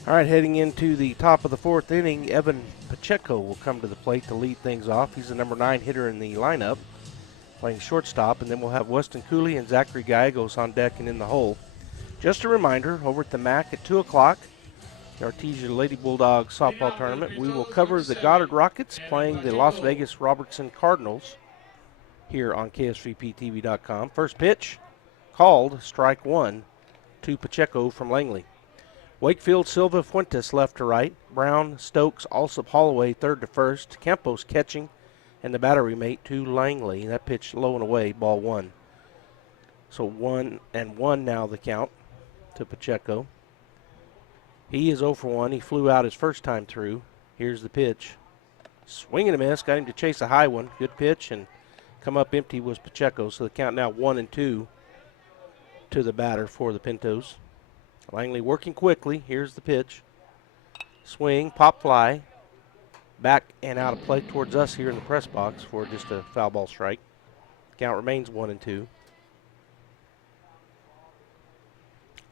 All right, heading into the top of the 4th inning, Evan Pacheco will come to the plate to lead things off. He's the number 9 hitter in the lineup, playing shortstop, and then we'll have Weston Cooley and Zachary Gallegos on deck and in the hole. Just a reminder, over at the MAC at 2 o'clock, the Artesia Lady Bulldogs softball tournament. We will cover the Goddard Rockets playing the Las Vegas Robertson Cardinals here on KSVPTV.com. First pitch called, strike one to Pacheco from Langley. Wakefield, Silva, Fuentes left to right. Brown, Stokes, Alsop, Holloway third to first. Campos catching, and the battery mate to Langley. That pitch low and away, ball one. So 1-1 now the count to Pacheco. He is 0 for 1. He flew out his first time through. Here's the pitch. Swing and a miss. Got him to chase a high one. Good pitch, and come up empty was Pacheco. So the count now 1-2 to the batter for the Pintos. Langley working quickly. Here's the pitch. Swing, pop fly. Back and out of play towards us here in the press box for just a foul ball strike. Count remains 1-2.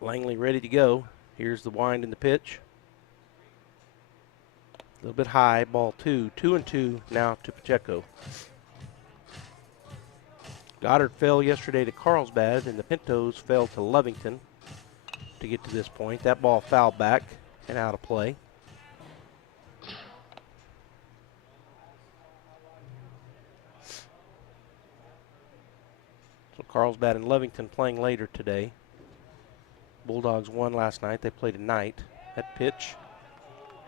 Langley ready to go. Here's the wind in the pitch. A little bit high, ball two. 2-2 now to Pacheco. Goddard fell yesterday to Carlsbad, and the Pintos fell to Lovington to get to this point. That ball fouled back and out of play. So Carlsbad and Lovington playing later today. Bulldogs won last night. They play tonight. That pitch,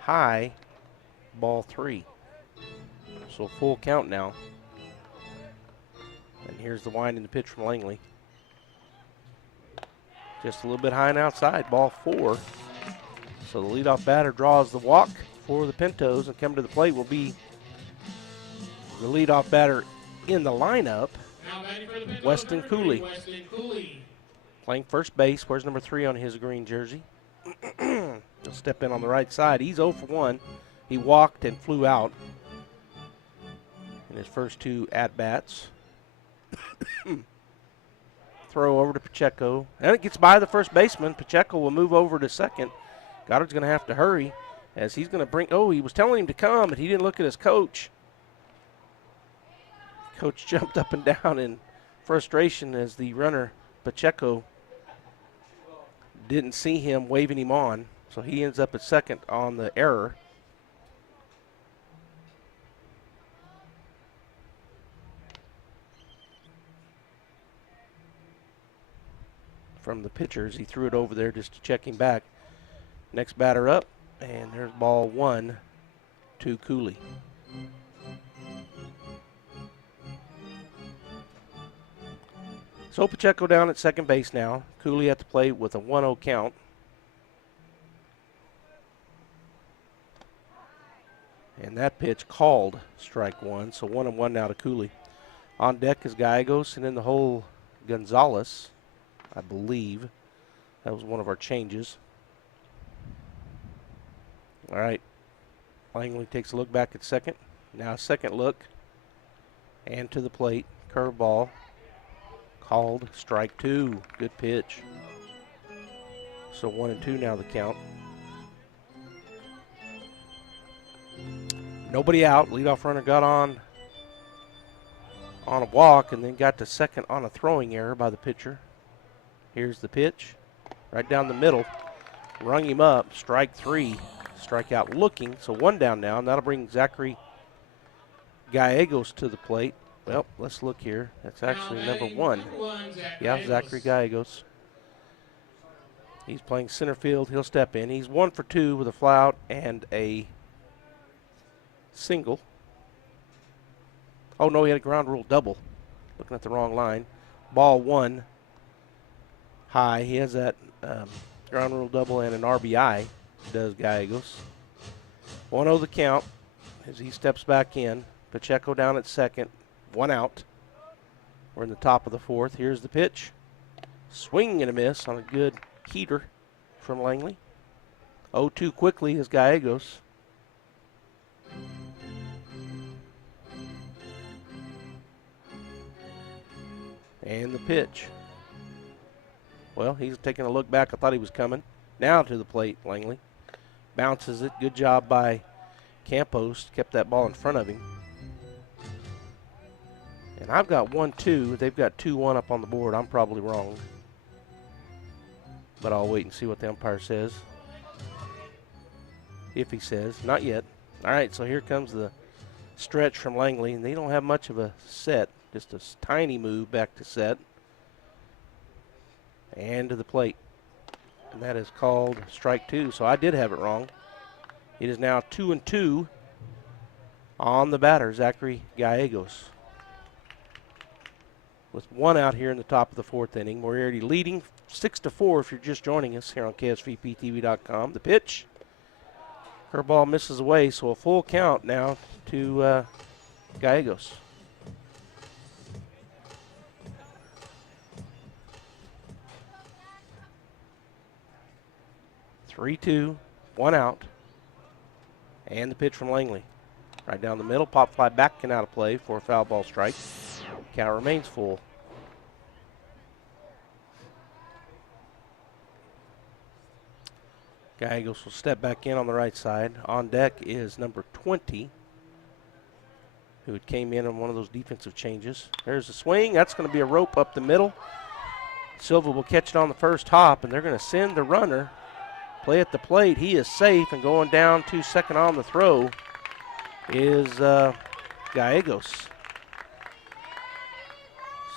high, ball three. So full count now. And here's the wind in the pitch from Langley. Just a little bit high and outside, ball four. So the leadoff batter draws the walk for the Pintos, and coming to the plate will be the leadoff batter in the lineup, Weston Cooley. Playing first base. Where's number 3 on his green jersey? He'll step in on the right side. He's 0 for 1. He walked and flew out in his first 2 at-bats. Throw over to Pacheco. And it gets by the first baseman. Pacheco will move over to second. Goddard's going to have to hurry as he's going to bring. Oh, he was telling him to come, but he didn't look at his coach. Coach jumped up and down in frustration as the runner, Pacheco, didn't see him waving him on, so he ends up at second on the error. From the pitchers, he threw it over there just to check him back. Next batter up, and there's ball 1 to Cooley. So Pacheco down at second base now. Cooley at the plate with a 1-0 count. And that pitch called strike one. So 1-1 now to Cooley. On deck is Gallegos, and in the hole, Gonzalez, I believe. That was one of our changes. All right. Langley takes a look back at second. Now second look. And to the plate. Curveball. Called strike 2. Good pitch. So 1-2 now the count. Nobody out. Leadoff runner got on a walk and then got to second on a throwing error by the pitcher. Here's the pitch. Right down the middle. Rung him up. Strike 3. Strikeout looking. So 1 down now. And that'll bring Zachary Gallegos to the plate. Well, let's look here. That's actually number 1. Yeah, Zachary Gallegos. He's playing center field. He'll step in. He's 1 for 2 with a fly out and a single. Oh, no, he had a ground rule double. Looking at the wrong line. Ball 1 high. He has that ground rule double and an RBI, does Gallegos. 1-0 the count as he steps back in. Pacheco down at second. 1 out. We're in the top of the 4th. Here's the pitch. Swing and a miss on a good heater from Langley. 0-2 quickly is Gallegos. And the pitch. Well, he's taking a look back. I thought he was coming. Now to the plate, Langley. Bounces it. Good job by Campos. Kept that ball in front of him. And I've got 1-2. They've got 2-1 up on the board. I'm probably wrong. But I'll wait and see what the umpire says. if he says. Not yet. All right, so here comes the stretch from Langley, and they don't have much of a set, just a tiny move back to set and to the plate. And that is called strike 2, so I did have it wrong. It is now 2-2 on the batter, Zachary Gallegos. With 1 out here in the top of the 4th inning. Moriarty leading 6-4 if you're just joining us here on KSVPTV.com. The pitch. Curveball misses away, so a full count now to Gallegos. (3-2), 1 out, and the pitch from Langley. Right down the middle, pop fly back and out of play for a foul ball strike. Count remains full. Gallegos will step back in on the right side. On deck is number 20, who came in on one of those defensive changes. There's a swing. That's going to be a rope up the middle. Silva will catch it on the first hop, and they're going to send the runner. Play at the plate. He is safe, and going down to second on the throw is Gallegos.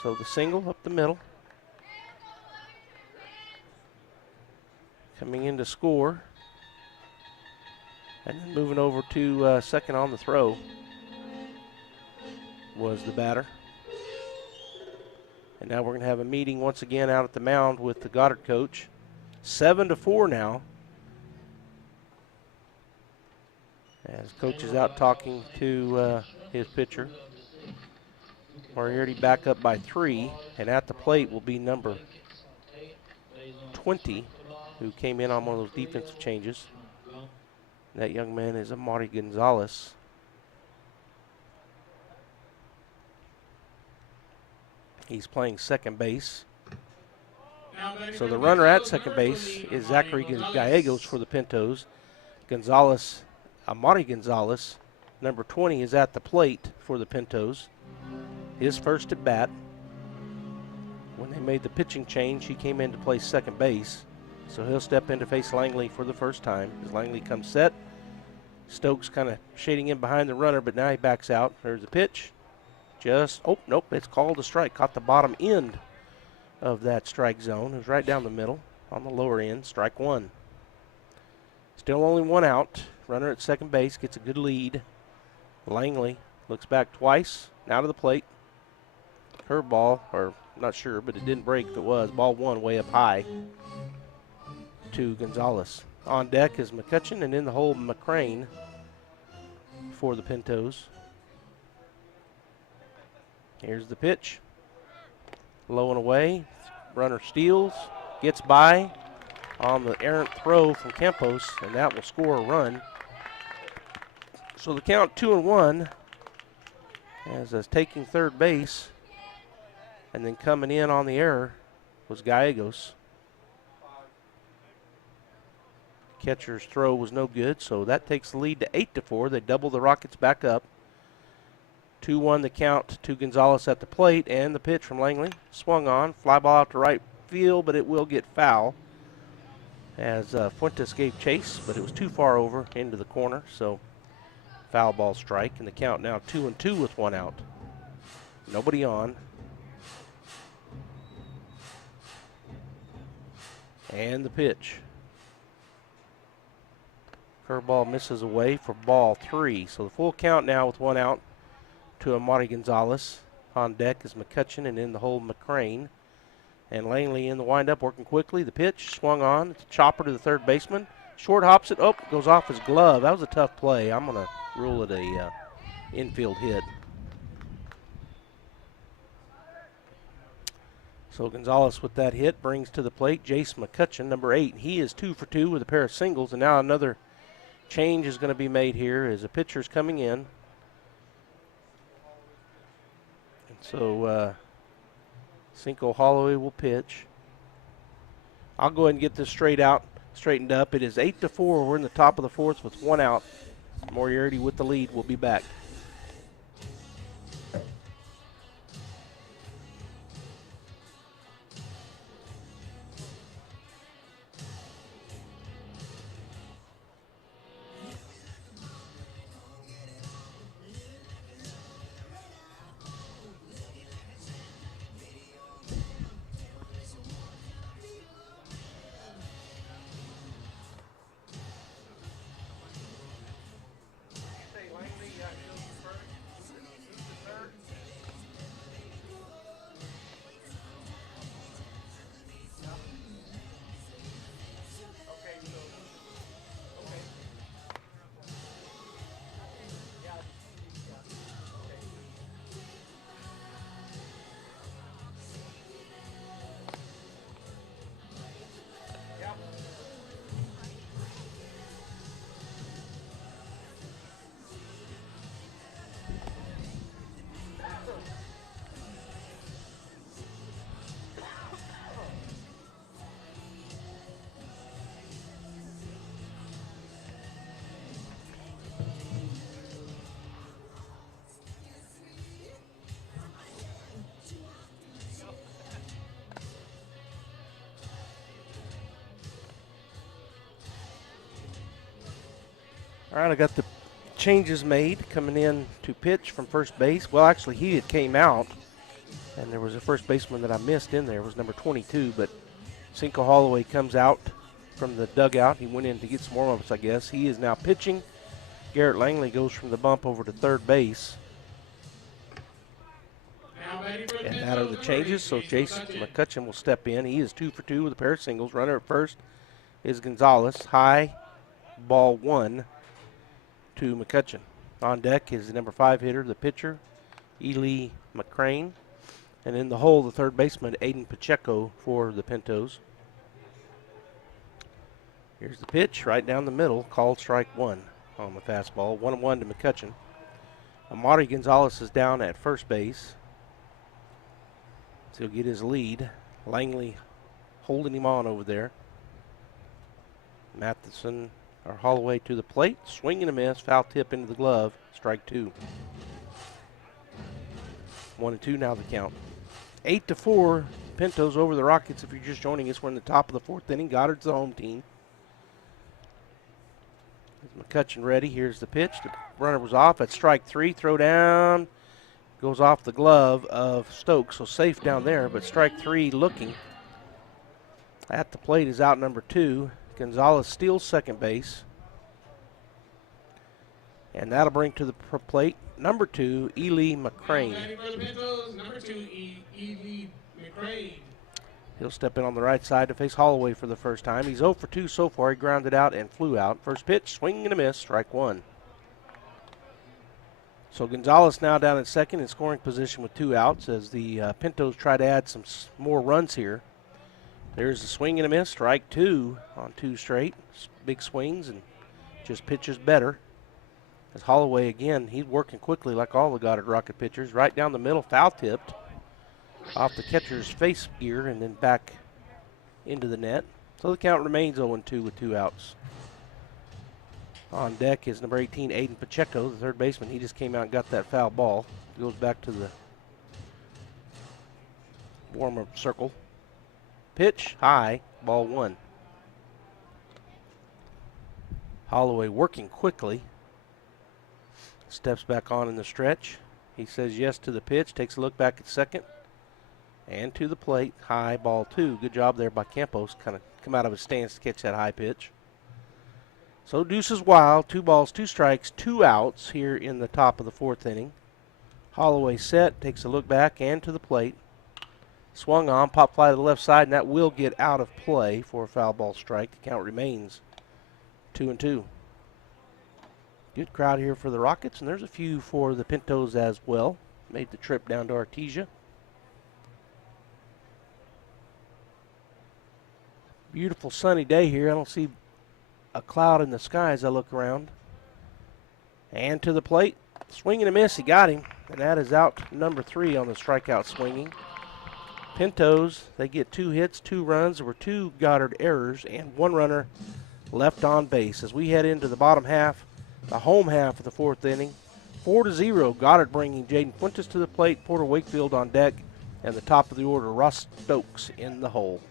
So the single up the middle. Coming in to score. And then moving over to second on the throw was the batter. And now we're going to have a meeting once again out at the mound with the Goddard coach. 7-4 now. As coach is out talking to his pitcher. Moriarty back up by 3, and at the plate will be number 20, who came in on one of those defensive changes. That young man is Amari Gonzalez. He's playing second base. So the runner at second base is Zachary Gallegos for the Pintos. Amari Gonzalez, number 20, is at the plate for the Pintos. His first at bat. When they made the pitching change, he came in to play second base. So he'll step in to face Langley for the first time. As Langley comes set, Stokes kind of shading in behind the runner, but now he backs out. There's the pitch. Nope, it's called a strike. Caught the bottom end of that strike zone. It was right down the middle on the lower end. Strike 1. Still only 1 out. Runner at second base gets a good lead. Langley looks back twice. Now to the plate. Curveball, or not sure, but it didn't break if it was. Ball 1 way up high to Gonzalez. On deck is McCutcheon, and in the hole, McCrane for the Pintos. Here's the pitch. Low and away. Runner steals, gets by on the errant throw from Campos, and that will score a run. So the count 2-1 as taking third base, and then coming in on the error was Gallegos. Catcher's throw was no good, so that takes the lead to 8-4. They double the Rockets back up. 2-1 the count to Gonzalez at the plate, and the pitch from Langley. Swung on, fly ball out to right field, but it will get foul as Fuentes gave chase, but it was too far over into the corner, so foul ball strike, and the count now 2-2 with 1 out. Nobody on. And the pitch. Curveball misses away for ball 3. So the full count now with 1 out to Amari Gonzalez. On deck is McCutcheon, and in the hole McCrane. And Langley in the windup working quickly. The pitch swung on. It's a chopper to the third baseman. Short hops it. Oh, goes off his glove. That was a tough play. I'm going to rule it a infield hit. So Gonzalez with that hit brings to the plate Jace McCutcheon, number 8. He is 2 for 2 with a pair of singles, and now another change is going to be made here as a pitcher's coming in. And so Cinco Holloway will pitch. I'll go ahead and get this straightened up. It is 8-4. We're in the top of the 4th with 1 out. Moriarty with the lead. We'll be back. All right, I got the changes made coming in to pitch from first base. Well, actually, he had came out, and there was a first baseman that I missed in there. It was number 22, but Cinco Holloway comes out from the dugout. He went in to get some warm-ups, I guess. He is now pitching. Garrett Langley goes from the bump over to third base. And that are the changes, so Jason McCutcheon will step in. He is 2 for 2 with a pair of singles. Runner at first is Gonzalez. High, ball 1 to McCutcheon. On deck is the number 5 hitter, the pitcher, Ely McCrane. And in the hole, the third baseman, Aiden Pacheco for the Pintos. Here's the pitch right down the middle, called strike 1 on the fastball. 1-1 to McCutcheon. Amari Gonzalez is down at first base. So he'll get his lead. Langley holding him on over there. Matheson or Holloway to the plate. Swing and a miss. Foul tip into the glove. Strike 2. 1-2 now the count. 8-4. Pintos over the Rockets. If you're just joining us, we're in the top of the 4th inning. Goddard's the home team. Is McCutcheon ready? Here's the pitch. The runner was off at strike 3. Throw down. Goes off the glove of Stokes, so safe down there, but strike 3 looking. At the plate is out number 2. Gonzalez steals second base. And that'll bring to the plate number 2, Ely McCrane. Number 2, Ely McCrane. He'll step in on the right side to face Holloway for the first time. He's 0 for 2 so far. He grounded out and flew out. First pitch, swing and a miss, strike 1. So Gonzalez now down in second in scoring position with 2 outs as the Pintos try to add some more runs here. There's a swing and a miss, strike 2 on 2 straight. Big swings and just pitches better. As Holloway again, he's working quickly like all the Goddard Rocket pitchers. Right down the middle, foul tipped off the catcher's face gear and then back into the net. So the count remains 0-2 with 2 outs. On deck is number 18, Aiden Pacheco, the third baseman. He just came out and got that foul ball. Goes back to the warm-up circle. Pitch, high, ball 1. Holloway working quickly. Steps back on in the stretch. He says yes to the pitch, takes a look back at second. And to the plate, high, ball 2. Good job there by Campos. Kind of come out of his stance to catch that high pitch. So deuces wild, 2 balls, 2 strikes, 2 outs here in the top of the 4th inning. Holloway set, takes a look back and to the plate. Swung on, pop fly to the left side, and that will get out of play for a foul ball strike. The count remains 2-2. Good crowd here for the Rockets, and there's a few for the Pintos as well. Made the trip down to Artesia. Beautiful sunny day here. I don't see a cloud in the sky as I look around. And to the plate, swing and a miss, he got him. And that is out number 3 on the strikeout swinging. Pintos, they get 2 hits, 2 runs. There were 2 Goddard errors and 1 runner left on base. As we head into the bottom half, the home half of the 4th inning, 4-0, Goddard bringing Jaden Fuentes to the plate, Porter Wakefield on deck, and the top of the order, Russ Stokes in the hole.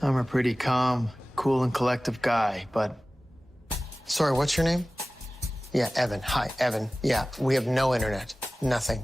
I'm a pretty calm, cool, and collective guy, but... Sorry, what's your name? Yeah, Evan. Hi, Evan. Yeah, we have no internet. Nothing.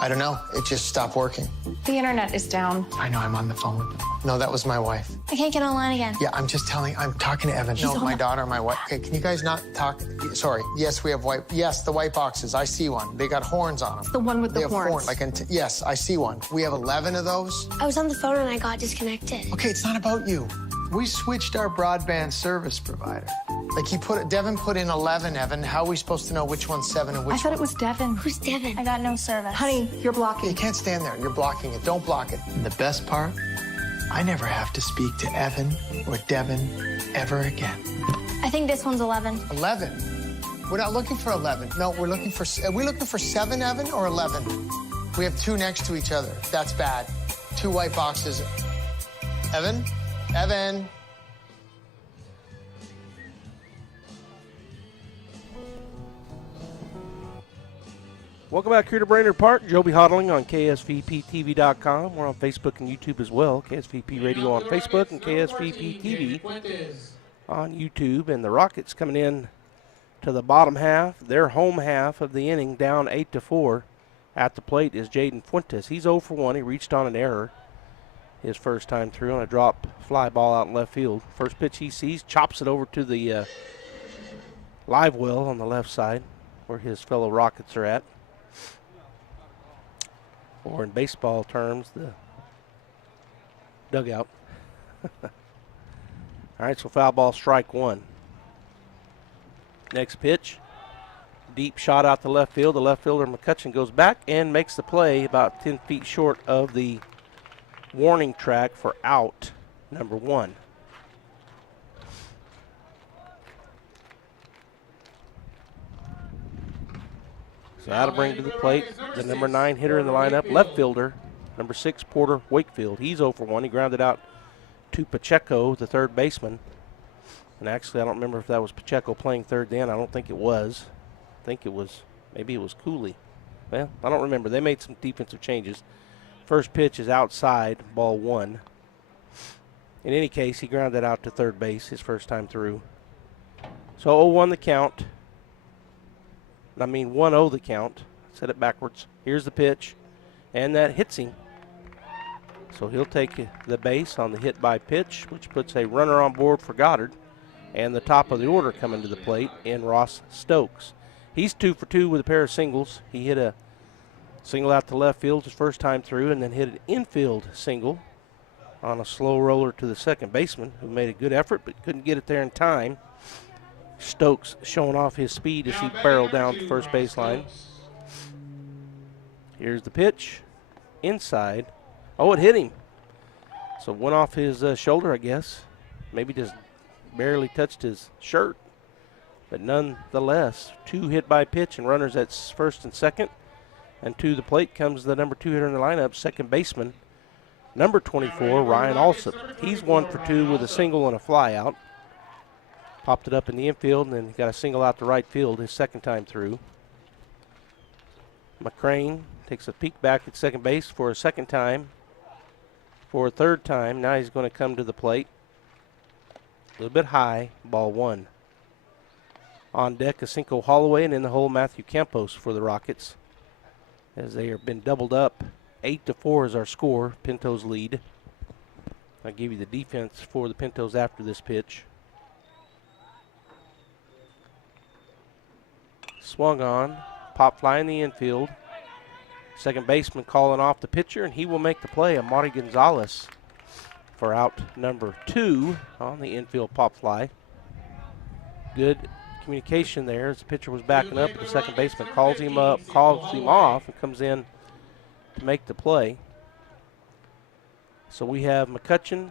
I don't know. It just stopped working. The internet is down. I know, I'm on the phone with them. No, that was my wife. I can't get online again. Yeah, I'm talking to Evan. No, my daughter, my wife. Okay, can you guys not talk? Sorry. Yes, we have white. Yes, the white boxes. I see one. They got horns on them. The one with the horns. Yes, I see one. We have 11 of those. I was on the phone and I got disconnected. Okay, it's not about you. We switched our broadband service provider. Like Devin put in 11, Evan. How are we supposed to know which one's 7 and which I thought it was Devin. Who's Devin? I got no service. Honey, you're blocking. You can't stand there. You're blocking it. Don't block it. And the best part, I never have to speak to Evan or Devin ever again. I think this one's 11. 11? We're not looking for 11. No, we're looking for... Are we looking for 7, Evan, or 11? We have 2 next to each other. That's bad. 2 white boxes. Evan? Evan? Welcome back here to Brainard Park. Joby Hodling on KSVPTV.com. We're on Facebook and YouTube as well. KSVP Radio on Facebook and KSVP TV on YouTube. And the Rockets coming in to the bottom half, their home half of the inning, down 8-4. At the plate is Jaden Fuentes. He's 0 for 1. He reached on an error his first time through on a drop fly ball out in left field. First pitch he sees, chops it over to the live well on the left side where his fellow Rockets are at. Or in baseball terms, the dugout. All right, so foul ball, strike one. Next pitch, deep shot out to left field. The left fielder, McCutcheon, goes back and makes the play about 10 feet short of the warning track for out number one. So that'll bring to the plate the number 9 hitter in the lineup, left fielder, number 6, Porter Wakefield. He's 0 for 1. He grounded out to Pacheco, the third baseman. And actually, I don't remember if that was Pacheco playing third then. I don't think it was. I think it was, maybe it was Cooley. Well, I don't remember. They made some defensive changes. First pitch is outside, ball one. In any case, he grounded out to third base his first time through. So 0-1 the count. 1-0 the count. Said it backwards. Here's the pitch, and that hits him. So he'll take the base on the hit by pitch, which puts a runner on board for Goddard, and the top of the order coming to the plate in Ross Stokes. He's 2 for 2 with a pair of singles. He hit a single out to left field his first time through, and then hit an infield single on a slow roller to the second baseman, who made a good effort but couldn't get it there in time. Stokes showing off his speed as he barreled down the first baseline. Here's the pitch. Inside. Oh, it hit him. So it went off his shoulder, I guess. Maybe just barely touched his shirt. But nonetheless, 2 hit by pitch and runners at first and second. And to the plate comes the number 2 hitter in the lineup, second baseman, number 24, Ryan Alsop. He's 1 for 2 with a single and a fly out. Popped it up in the infield and then got a single out to right field his second time through. McCrane takes a peek back at second base for a second time. For a third time, now he's going to come to the plate. A little bit high, ball one. On deck is Cinco Holloway, and in the hole Matthew Campos for the Rockets, as they have been doubled up. 8-4 is our score. Pintos lead. I'll give you the defense for the Pintos after this pitch. Swung on, pop fly in the infield. Second baseman calling off the pitcher, and he will make the play. Amari Gonzalez for out number 2 on the infield pop fly. Good communication there as the pitcher was backing up, but the second baseman calls him up, calls him off, and comes in to make the play. So we have McCutcheon,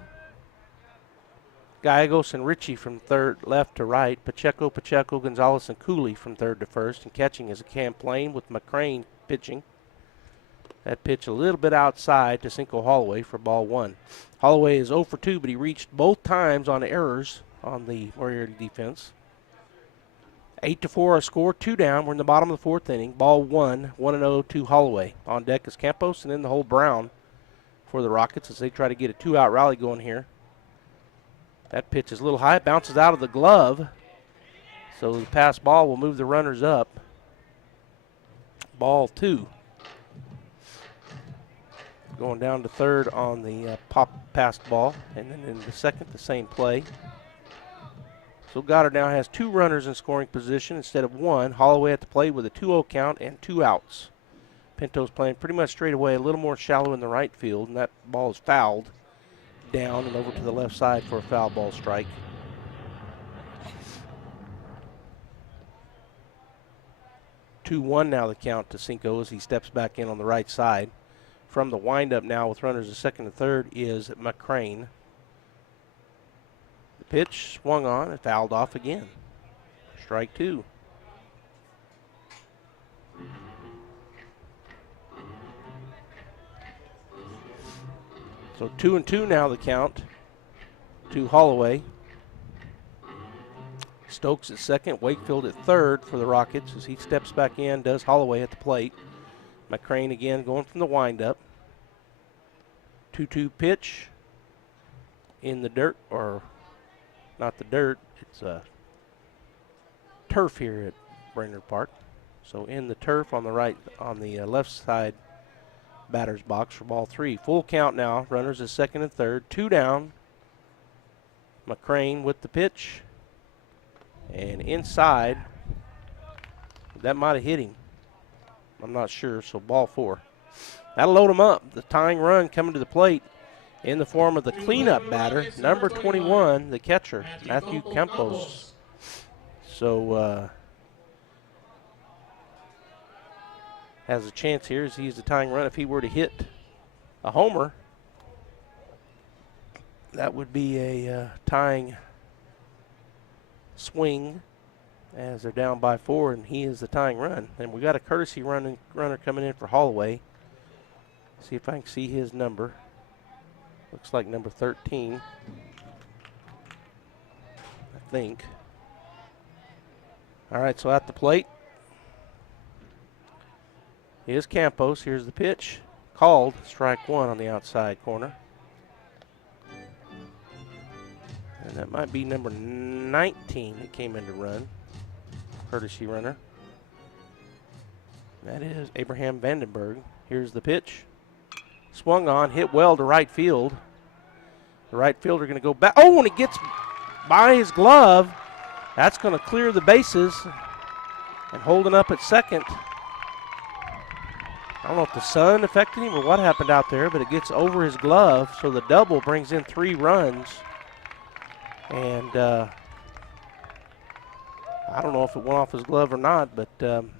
Gallegos, and Ritchie from third, left to right. Pacheco, Gonzalez, and Cooley from third to first. And catching is a Cam Plain with McCrane pitching. That pitch a little bit outside to Cinco Holloway for ball one. Holloway is 0 for 2, but he reached both times on errors on the Moriarty defense. 8-4 our score, 2 down. We're in the bottom of the fourth inning. Ball one, 1-0 to Holloway. On deck is Campos, and in the hole Brown for the Rockets as they try to get a 2-out rally going here. That pitch is a little high, bounces out of the glove. So the pass ball will move the runners up. Ball 2. Going down to third on the passed ball. And then in the second, the same play. So Goddard now has 2 runners in scoring position instead of 1. Holloway at the plate with a 2-0 count and 2 outs. Pinto's playing pretty much straight away, a little more shallow in the right field, and that ball is fouled down and over to the left side for a foul ball strike. Two-1 now the count to Cinco as he steps back in on the right side. From the windup now with runners at second and third is McCrane. The pitch swung on and fouled off again. Strike 2. So 2-2 now the count to Holloway. Stokes at second, Wakefield at third for the Rockets as he steps back in, does Holloway at the plate. McCrane again going from the windup. 2-2 pitch in the dirt, or not the dirt, it's turf here at Brainard Park. So in the turf on the right, on the left side batter's box for ball 3. Full count now. Runners at second and third. 2 down. McCrane with the pitch. And inside, that might have hit him. I'm not sure, so ball 4. That'll load him up. The tying run coming to the plate in the form of the cleanup batter, number 21, the catcher, Matthew Campos. So has a chance here as he's the tying run. If he were to hit a homer, that would be a tying swing as they're down by 4, and he is the tying run. And we got a courtesy runner coming in for Holloway. See if I can see his number. Looks like number 13, I think. All right, so at the plate is Campos. Here's the pitch. Called. Strike 1 on the outside corner. And that might be number 19 that came in to run. Courtesy runner. That is Abraham Vandenberg. Here's the pitch. Swung on, hit well to right field. The right fielder going to go back. Oh, and it gets by his glove. That's going to clear the bases. And holding up at second. I don't know if the sun affected him or what happened out there, but it gets over his glove. So the double brings in 3 runs. And I don't know if it went off his glove or not, but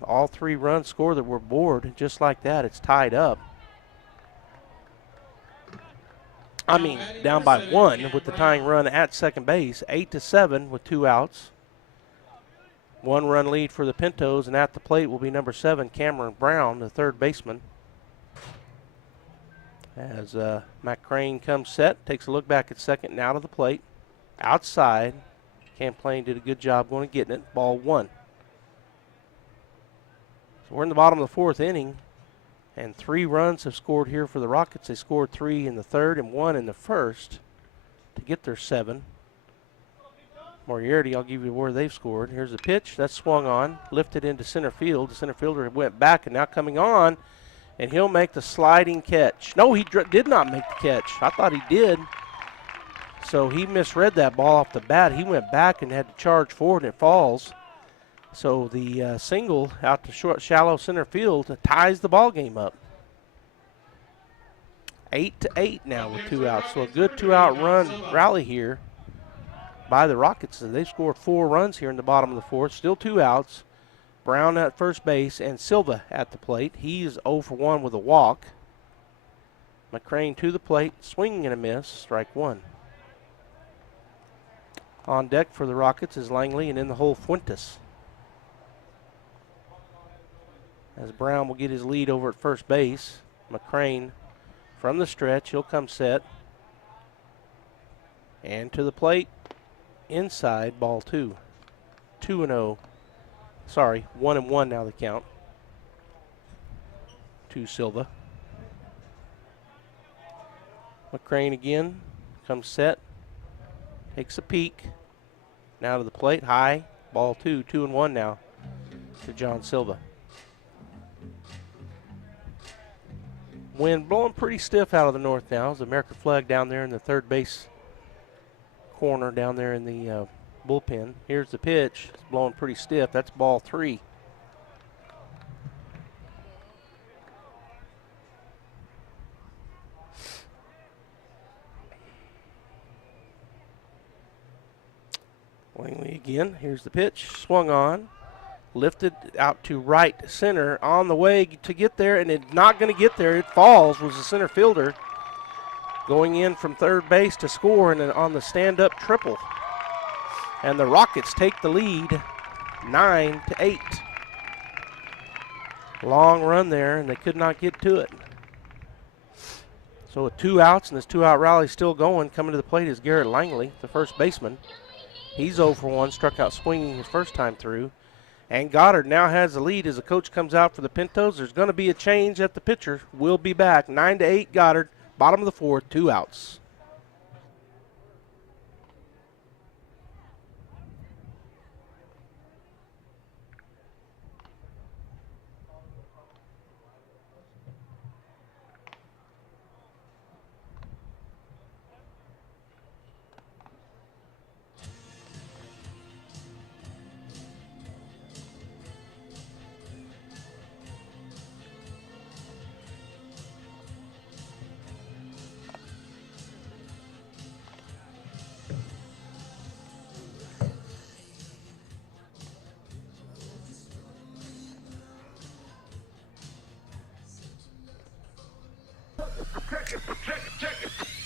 all 3 runs scored that were aboard. Just like that, it's tied up. I mean, down by 1 with the tying run at second base. 8-7 with 2 outs. 1 run lead for the Pintos, and at the plate will be number 7, Cameron Brown, the third baseman. As McCrane comes set, takes a look back at second and out of the plate. Outside, Camplain did a good job going and getting it. Ball 1. So we're in the bottom of the 4th inning, and 3 runs have scored here for the Rockets. They scored 3 in the 3rd and 1 in the 1st to get their 7. Moriarty, I'll give you where they've scored. Here's the pitch. That's swung on, lifted into center field. The center fielder went back and now coming on, and he'll make the sliding catch. No, he did not make the catch. I thought he did. So he misread that ball off the bat. He went back and had to charge forward, and it falls. So the single out to short, shallow center field ties the ball game up. 8-8 now with 2 outs. So a good 2-out run rally here by the Rockets. They've scored 4 runs here in the bottom of the 4th. Still 2 outs. Brown at first base and Silva at the plate. He's 0 for 1 with a walk. McCrane to the plate, swinging and a miss, strike 1. On deck for the Rockets is Langley, and in the hole Fuentes. As Brown will get his lead over at first base. McCrane from the stretch, he'll come set. And to the plate, inside, ball 2. 2-0. Sorry, 1-1 now the count. To Silva. McCrane again, comes set. Takes a peek. Now to the plate, high, ball 2, 2-1 now to John Silva. Wind blowing pretty stiff out of the north now. There's the American flag down there in the third base corner down there in the bullpen. Here's the pitch. It's blowing pretty stiff. That's ball 3. Langley again. Here's the pitch. Swung on. Lifted out to right center on the way to get there, and it's not going to get there. It falls. Was the center fielder going in from third base to score and on the stand-up triple. And the Rockets take the lead 9-8. Long run there, and they could not get to it. So with 2 outs, and this 2-out rally still going, coming to the plate is Garrett Langley, the first baseman. He's 0 for 1, struck out swinging his first time through. And Goddard now has the lead as the coach comes out for the Pintos. There's going to be a change at the pitcher. We'll be back. 9-8 Goddard, bottom of the fourth, 2 outs.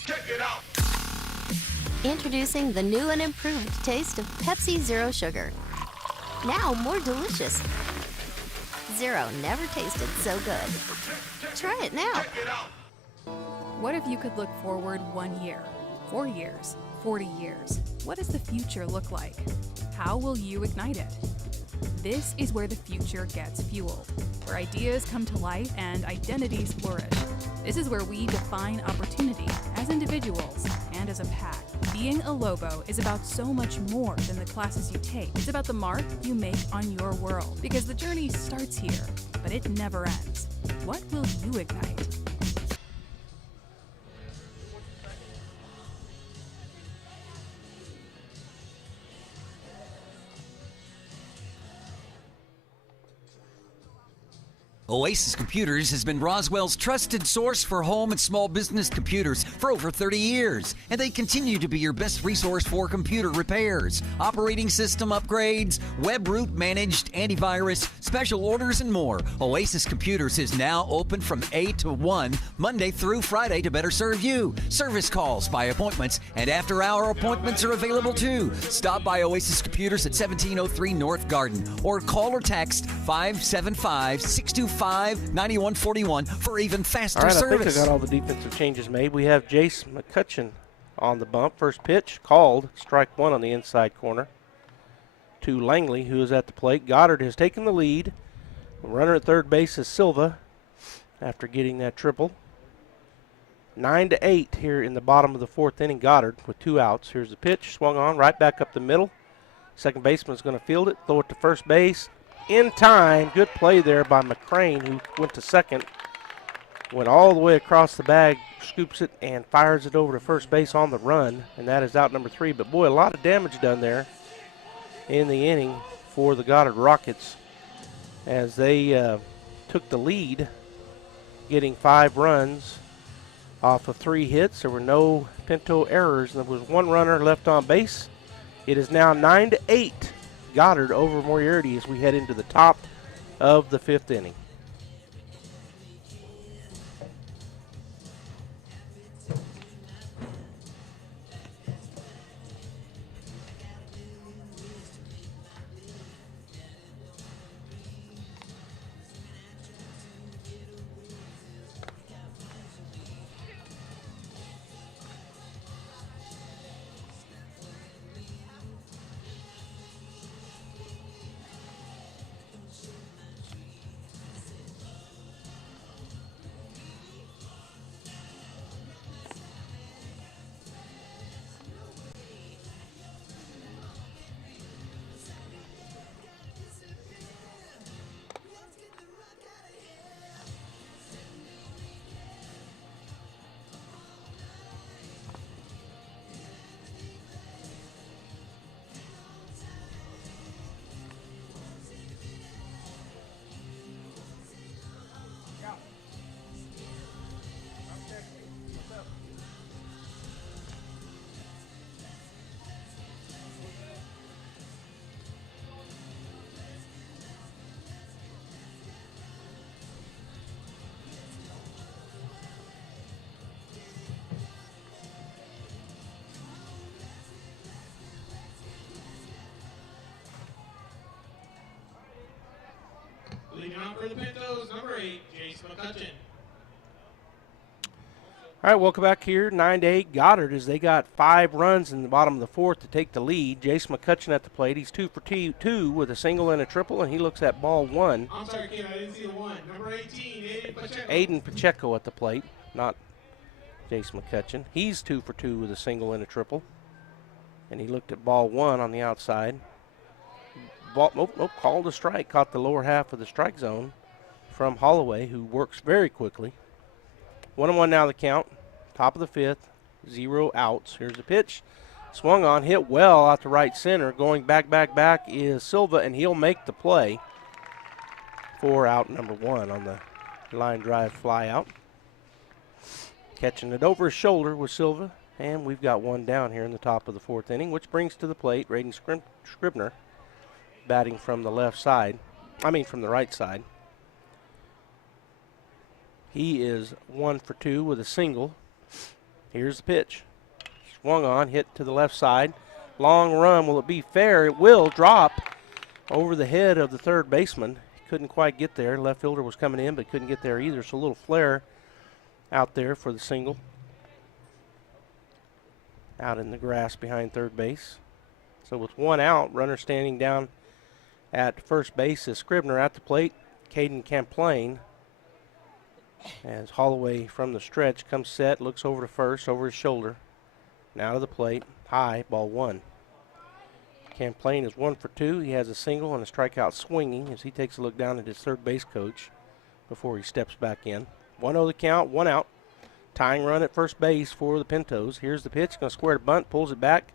Check it out. Introducing the new and improved taste of Pepsi Zero Sugar. Now more delicious. Zero never tasted so good. Try it now. What if you could look forward 1 year, 4 years, 40 years? What does the future look like? How will you ignite it? This is where the future gets fueled, where ideas come to life and identities flourish. This is where we define opportunity as individuals and as a pack. Being a Lobo is about so much more than the classes you take. It's about the mark you make on your world, because the journey starts here, but it never ends. What will you ignite? Oasis Computers has been Roswell's trusted source for home and small business computers for over 30 years, and they continue to be your best resource for computer repairs, operating system upgrades, web root managed antivirus, special orders, and more. Oasis Computers is now open from 8 to 1, Monday through Friday to better serve you. Service calls by appointments and after-hour appointments are available too. Stop by Oasis Computers at 1703 North Garden or call or text 575-625-9141 for even faster service. All right, I think I got all the defensive changes made. We have Jace McCutcheon on the bump. First pitch called, strike one on the inside corner to Langley, who is at the plate. Goddard has taken the lead. The runner at third base is Silva after getting that triple. 9-8 here in the bottom of the fourth inning. Goddard with 2 outs. Here's the pitch, swung on, right back up the middle. Second baseman's going to field it, throw it to first base. In time, good play there by McCrane, who went to second. Went all the way across the bag, scoops it, and fires it over to first base on the run, and that is out number 3. But, boy, a lot of damage done there in the inning for the Goddard Rockets as they took the lead, getting 5 runs off of 3 hits. There were no Pinto errors, and there was 1 runner left on base. It is now 9-8. Goddard over Moriarty as we head into the top of the 5th inning. Leading off for the Pintos, number 8, Jace McCutcheon. All All right, welcome back here. 9-8 Goddard as they got 5 runs in the bottom of the 4th to take the lead. Jace McCutcheon at the plate. He's 2 for 2 with a single and a triple, and he looks at ball 1. I'm sorry, kid, I didn't see the 1. Number 18, Aiden Pacheco. Aiden Pacheco at the plate, not Jace McCutcheon. He's 2 for 2 with a single and a triple, and he looked at ball 1 on the outside. Nope, called a strike. Caught the lower half of the strike zone from Holloway, who works very quickly. 1-1 now the count. Top of the 5th, 0 outs. Here's the pitch. Swung on, hit well out to right center. Going back is Silva, and he'll make the play for out number 1 on the line drive fly out. Catching it over his shoulder was Silva, and we've got 1 down here in the top of the 4th inning, which brings to the plate Raiden Scribner, batting from the right side. He is 1 for 2 with a single. Here's the pitch. Swung on, hit to the left side. Long run, will it be fair? It will. Drop over the head of the third baseman. Couldn't quite get there. Left fielder was coming in, but couldn't get there either. So a little flare out there for the single. Out in the grass behind third base. So with 1 out, runner standing down at first base is Scribner at the plate. Caden Camplain. As Holloway from the stretch comes set, looks over to first, over his shoulder. Now to the plate, high, ball 1. Camplain is 1 for 2. He has a single and a strikeout swinging as he takes a look down at his third base coach before he steps back in. 1-0 the count, 1 out. Tying run at first base for the Pintos. Here's the pitch, going to square to bunt, pulls it back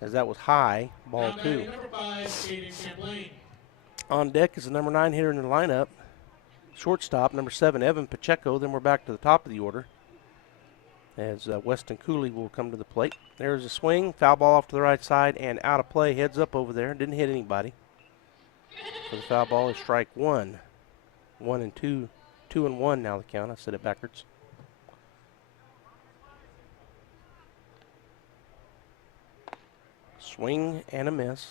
as that was high, ball 2. Number 5, Caden Camplain. On deck is the number 9 hitter in the lineup. Shortstop, number 7, Evan Pacheco. Then we're back to the top of the order as Weston Cooley will come to the plate. There's a swing, foul ball off to the right side and out of play, heads up over there. Didn't hit anybody. So the foul ball is strike 1. 1-2, 2-1 now the count. I said it backwards. Swing and a miss.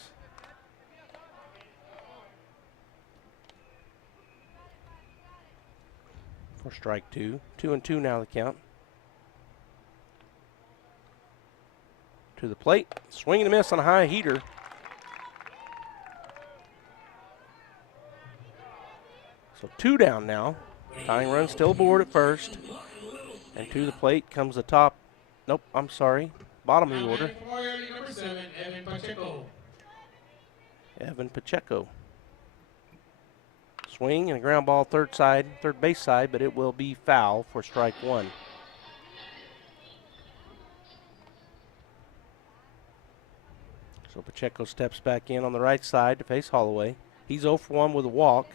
For strike 2. 2-2 now the count. To the plate. Swing and a miss on a high heater. So 2 down now. Tying run still aboard at first. And to the plate comes the top. Nope, I'm sorry. Bottom of the order. Number 7, Evan Pacheco. Evan Pacheco. Swing and a ground ball third base side, but it will be foul for strike 1. So Pacheco steps back in on the right side to face Holloway. He's 0 for 1 with a walk.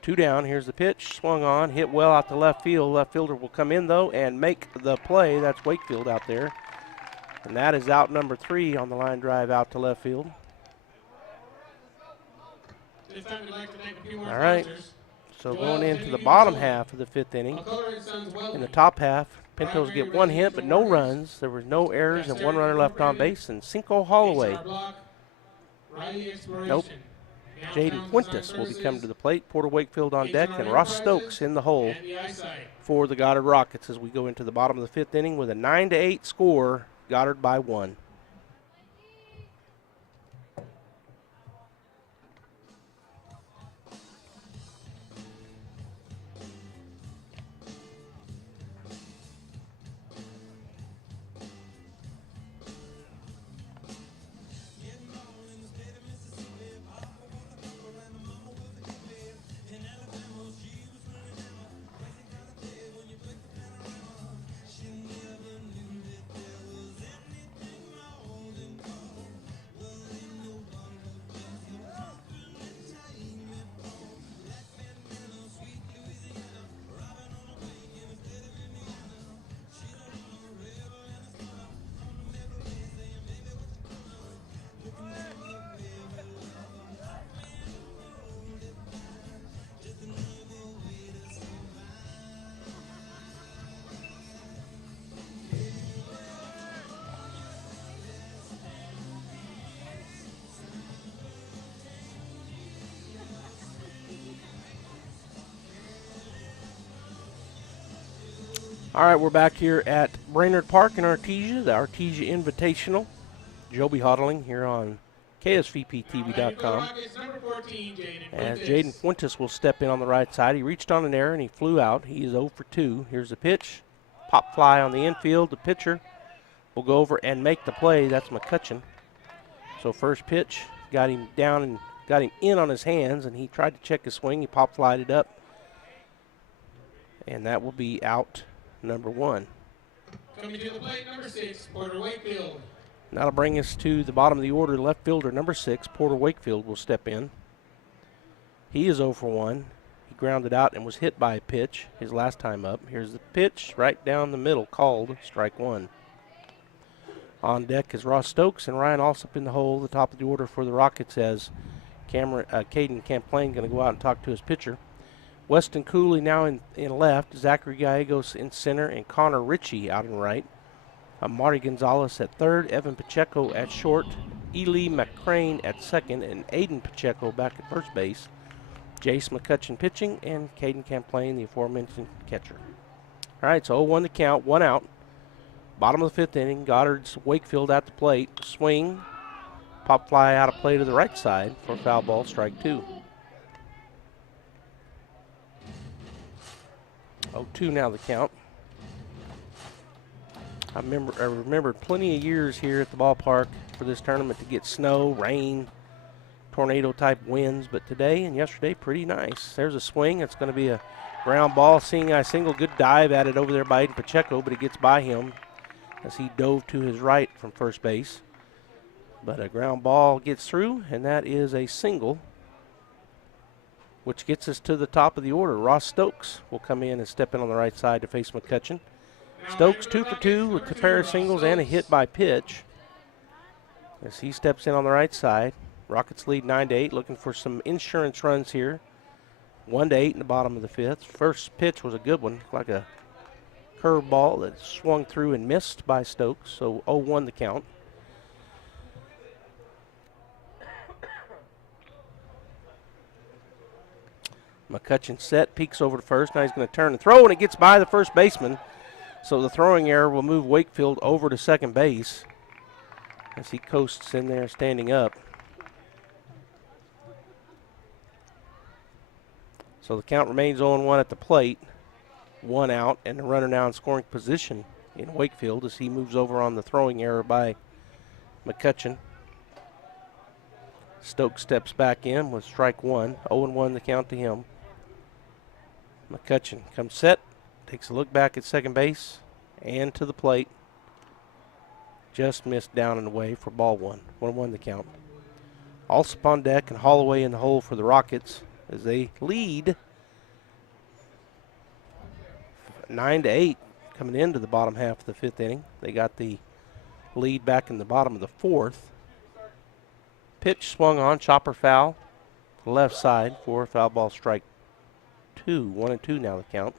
2 down. Here's the pitch. Swung on. Hit well out to left field. Left fielder will come in, though, and make the play. That's Wakefield out there. And that is out number 3 on the line drive out to left field. This time we'd like to thank a few more All right. sponsors. So going into the bottom half of the 5th inning. In the top half, Pintos get 1 hit, but no runs. There was no errors and 1 runner left on base. And Cinco Holloway. Nope. Jaden Fuentes will be coming to the plate. Porter Wakefield on deck, and Ross Stokes in the hole for the Goddard Rockets as we go into the bottom of the 5th inning with a 9-8 score. Goddard by 1. All right, we're back here at Brainard Park in Artesia, the Artesia Invitational. Joby Hodling here on KSVPTV.com. As Jaden Fuentes will step in on the right side. He reached on an error and he flew out. He is 0 for 2. Here's the pitch. Pop fly on the infield. The pitcher will go over and make the play. That's McCutcheon. So first pitch, got him down and got him in on his hands, and he tried to check his swing. He pop flied it up. And that will be out number 1. Coming to the plate, number 6, Porter Wakefield. That'll bring us to the bottom of the order. Left fielder number 6, Porter Wakefield, will step in. He is 0 for 1. He grounded out and was hit by a pitch his last time up. Here's the pitch right down the middle, called strike 1. On deck is Ross Stokes and Ryan Alsop in the hole. The top of the order for the Rockets as Caden Camplain going to go out and talk to his pitcher. Weston Cooley now in left, Zachary Gallegos in center, and Connor Ritchie out in right. Marty Gonzalez at third, Evan Pacheco at short, Ely McCrane at second, and Aiden Pacheco back at first base. Jace McCutcheon pitching, and Caden Camplain, the aforementioned catcher. All right, so 0-1 the count, 1 out. Bottom of the 5th inning, Goddard's Wakefield at the plate. Swing, pop fly out of play to the right side for foul ball, strike 2. 0-2 now the count. I remembered plenty of years here at the ballpark for this tournament to get snow, rain, tornado-type winds, but today and yesterday, pretty nice. There's a swing. It's going to be a ground ball, seeing eye single. Good dive at it over there by Aiden Pacheco, but it gets by him as he dove to his right from first base. But a ground ball gets through, and that is a single, which gets us to the top of the order. Ross Stokes will come in and step in on the right side to face McCutcheon. Stokes 2 for 2 with a pair of singles and a hit by pitch as he steps in on the right side. Rockets lead 9-8, looking for some insurance runs here. 1-8 in the bottom of the 5th. First pitch was a good one, like a curve ball that swung through and missed by Stokes, so 0-1 the count. McCutcheon set, peeks over to first. Now he's going to turn and throw, and it gets by the first baseman. So the throwing error will move Wakefield over to second base as he coasts in there standing up. So the count remains 0-1 at the plate. 1 out, and the runner now in scoring position in Wakefield as he moves over on the throwing error by McCutcheon. Stokes steps back in with strike 1. 0-1 the count to him. McCutcheon comes set, takes a look back at second base and to the plate. Just missed down and away for ball 1. 1-1 the count. Alsop on deck and Holloway in the hole for the Rockets as they lead 9-8 coming into the bottom half of the 5th inning. They got the lead back in the bottom of the 4th. Pitch swung on, chopper foul to the left side for foul ball, strike 2. 1-2 now the count.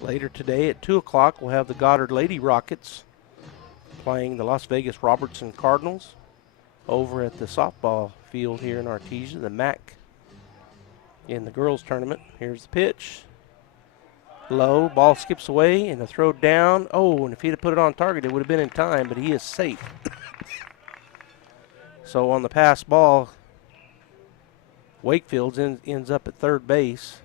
Later today at 2 o'clock, we'll have the Goddard Lady Rockets playing the Las Vegas Robertson Cardinals over at the softball field here in Artesia, the MAC in the girls tournament. Here's the pitch. Low, ball skips away, and the throw down. Oh, and if he'd have put it on target, it would have been in time, but he is safe. So on the pass ball, Wakefield ends up at third base.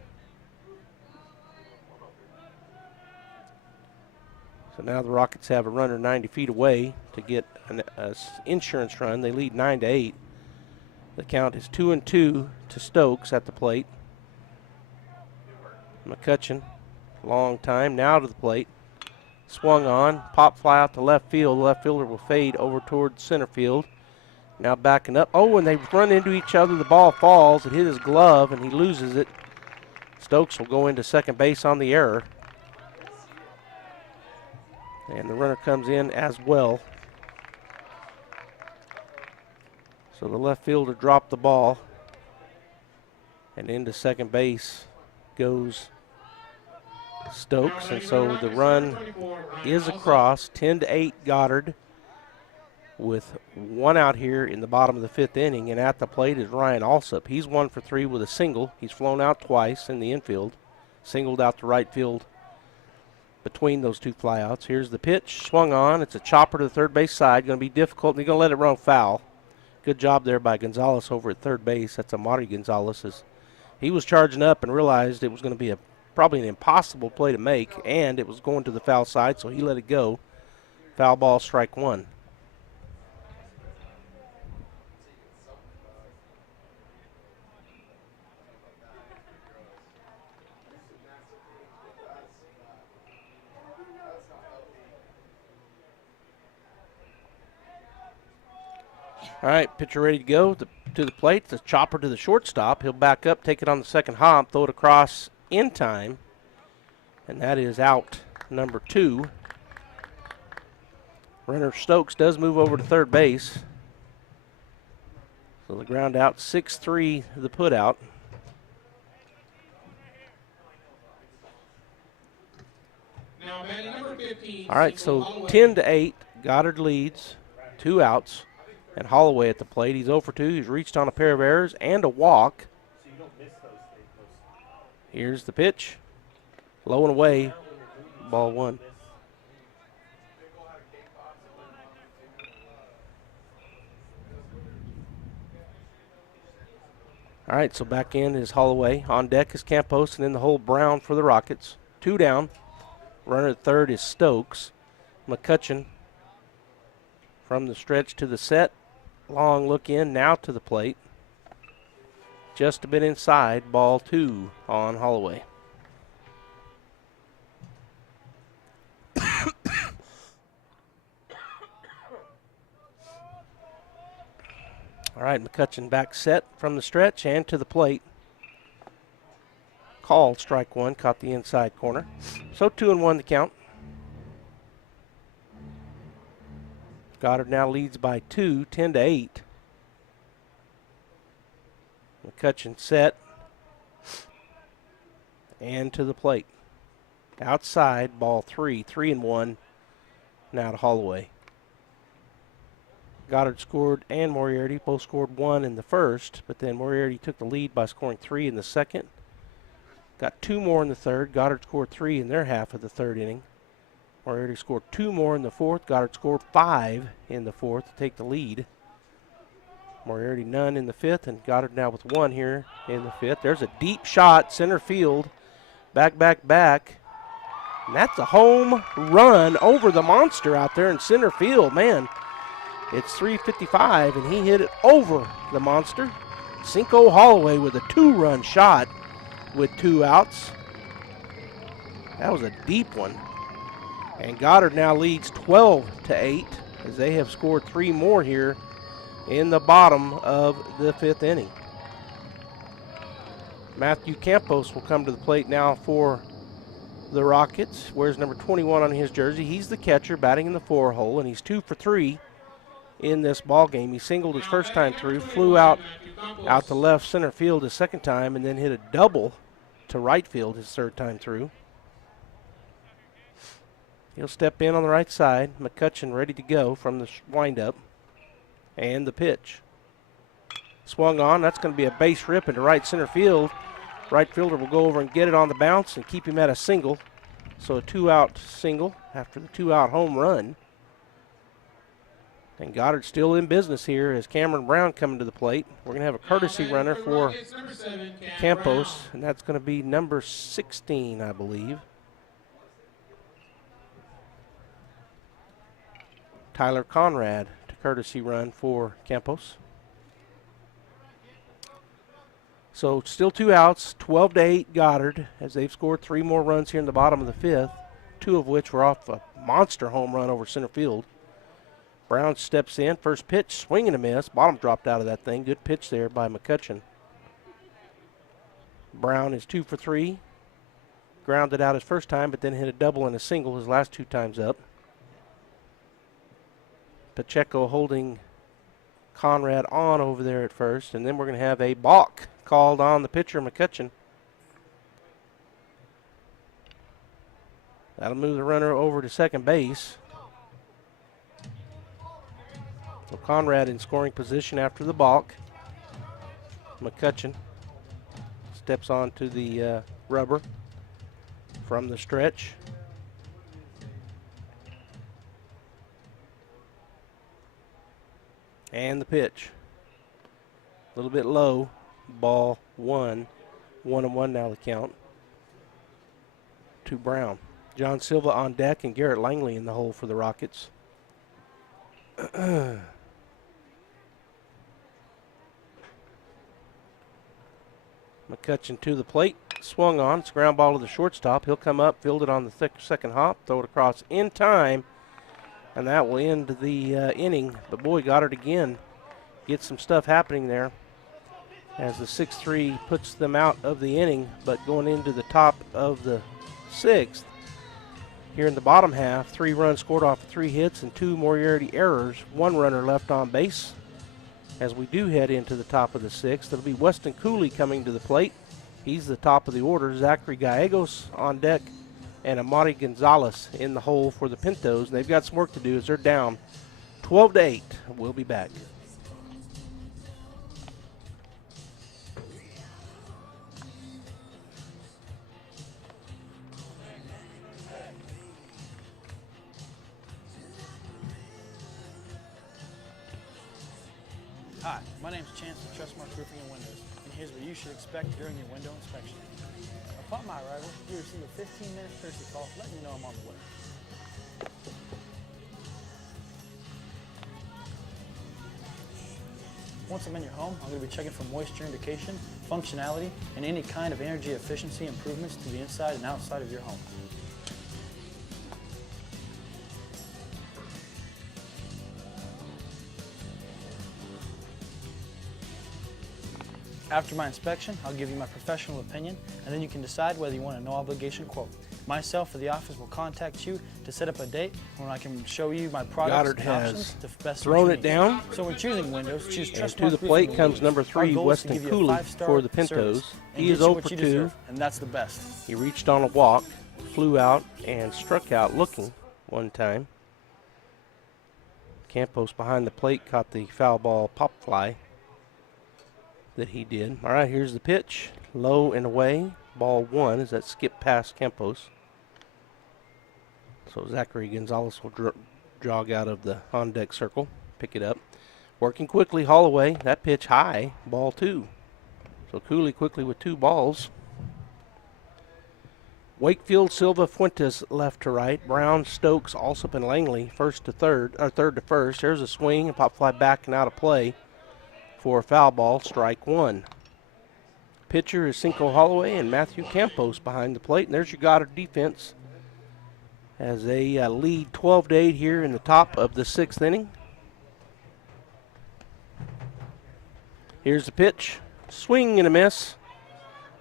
So now the Rockets have a runner 90 feet away to get an insurance run. They lead 9-8. The count is 2-2 to Stokes at the plate. McCutcheon, long time, now to the plate. Swung on, pop fly out to left field. The left fielder will fade over toward center field. Now backing up. Oh, and they run into each other. The ball falls. It hit his glove, and he loses it. Stokes will go into second base on the error. And the runner comes in as well. So the left fielder dropped the ball. And into second base goes Stokes. And so the run is across. 10-8 Goddard with 1 out here in the bottom of the 5th inning. And at the plate is Ryan Alsop. He's 1 for 3 with a single. He's flown out twice in the infield. Singled out to right field between those two flyouts. Here's the pitch, swung on. It's a chopper to the third base side. Going to be difficult. They're going to let it run foul. Good job there by Gonzalez over at third base. That's Amari Gonzalez. He was charging up and realized it was going to be probably an impossible play to make, and it was going to the foul side, so he let it go. Foul ball, strike one. All right, pitcher ready to go to the plate. The chopper to the shortstop. He'll back up, take it on the second hop, throw it across in time, and that is out number 2. Runner Stokes does move over to third base. So the ground out, 6-3 the put out. Now batting number 15. All right, so 10-8. Goddard leads, 2 outs. And Holloway at the plate. He's 0 for 2. He's reached on a pair of errors and a walk. Here's the pitch. Low and away. Ball 1. All right, so back in is Holloway. On deck is Campos, and in the hole, Brown for the Rockets. 2 down. Runner at third is Stokes. McCutcheon from the stretch to the set. Long look in, now to the plate. Just a bit inside, ball 2 on Holloway. All right, McCutcheon back set from the stretch and to the plate. Called strike 1, caught the inside corner. So 2-1 the count. Goddard now leads by 2, 10-8. McCutcheon set and to the plate. Outside, ball 3, 3-1. Now to Holloway. Goddard scored and Moriarty both scored 1 in the first, but then Moriarty took the lead by scoring 3 in the second. Got 2 more in the third. Goddard scored 3 in their half of the third inning. Moriarty scored 2 more in the fourth. Goddard scored 5 in the fourth to take the lead. Moriarty none in the fifth, and Goddard now with 1 here in the fifth. There's a deep shot, center field. Back. And that's a home run over the monster out there in center field. Man, it's 3:55, and he hit it over the monster. Cinco Holloway with a 2-run shot with 2 outs. That was a deep one. And Goddard now leads 12-8 as they have scored 3 more here in the bottom of the 5th inning. Matthew Campos will come to the plate now for the Rockets. Wears number 21 on his jersey. He's the catcher batting in the 4 hole, and he's 2 for 3 in this ball game. He singled his first time through, flew out to left center field his second time, and then hit a double to right field his third time through. He'll step in on the right side. McCutcheon ready to go from the windup. And the pitch. Swung on. That's going to be a base rip into right center field. Right fielder will go over and get it on the bounce and keep him at a single. So a 2-out single after the 2-out home run. And Goddard still in business here as Cameron Brown coming to the plate. We're going to have a courtesy runner for Campos, and that's going to be number 16, I believe. Tyler Conrad to courtesy run for Campos. So still 2 outs, 12-8 Goddard, as they've scored 3 more runs here in the bottom of the 5th, 2 of which were off a monster home run over center field. Brown steps in, first pitch, swing and a miss. Bottom dropped out of that thing. Good pitch there by McCutcheon. Brown is 2 for 3. Grounded out his first time, but then hit a double and a single his last 2 times up. Pacheco holding Conrad on over there at first, and then we're going to have a balk called on the pitcher, McCutcheon. That'll move the runner over to second base. So Conrad in scoring position after the balk. McCutcheon steps onto the rubber from the stretch. And the pitch. A little bit low. Ball 1. 1-1 now the count to Brown. John Silva on deck and Garrett Langley in the hole for the Rockets. McCutcheon to the plate. Swung on. It's a ground ball to the shortstop. He'll come up, field it on the second hop, throw it across in time, and that will end the inning. But boy, Goddard again gets some stuff happening there as the 6-3 puts them out of the inning. But going into the top of the 6th, here in the bottom half, 3 runs scored off of 3 hits and 2 Moriarty errors. 1 runner left on base. As we do head into the top of the 6th, it'll be Weston Cooley coming to the plate. He's the top of the order. Zachary Gallegos on deck and Amari Gonzalez in the hole for the Pintos. And they've got some work to do as they're down 12-8. We'll be back. Hi, my name is Chance with Trustmark Roofing and Windows, and here's what you should expect during your window inspection. Upon my arrival, you receive a 15-minute courtesy call letting you know I'm on the way. Once I'm in your home, I'm going to be checking for moisture indication, functionality, and any kind of energy efficiency improvements to the inside and outside of your home. After my inspection, I'll give you my professional opinion, and then you can decide whether you want a no-obligation quote. Myself or the office will contact you to set up a date when I can show you my products Goddard and options has to best thrown suit it your down. needs. So when choosing windows, choose And Trustmark to the Roofing plate and comes Windows. number Our 3, goal is to Weston give you a Cooley 5-star for the service Pintos. and He is get you 0 what for you 2. deserve, and that's the best. He reached on a walk, flew out, and struck out looking one time. Campos behind the plate caught the foul ball pop fly that he did. All right, here's the pitch. Low and away. Ball 1 as that skip past Campos. So Zachary Gonzalez will jog out of the on-deck circle, pick it up. Working quickly, Holloway. That pitch high. Ball 2. So Cooley quickly with 2 balls. Wakefield, Silva, Fuentes left to right. Brown, Stokes, Alsop, and Langley third to first. There's a swing, a pop fly back and out of play for a foul ball, strike 1. Pitcher is Cinco Holloway and Matthew Campos behind the plate. And there's your Goddard defense as they lead 12-8 here in the top of the 6th inning. Here's the pitch. Swing and a miss.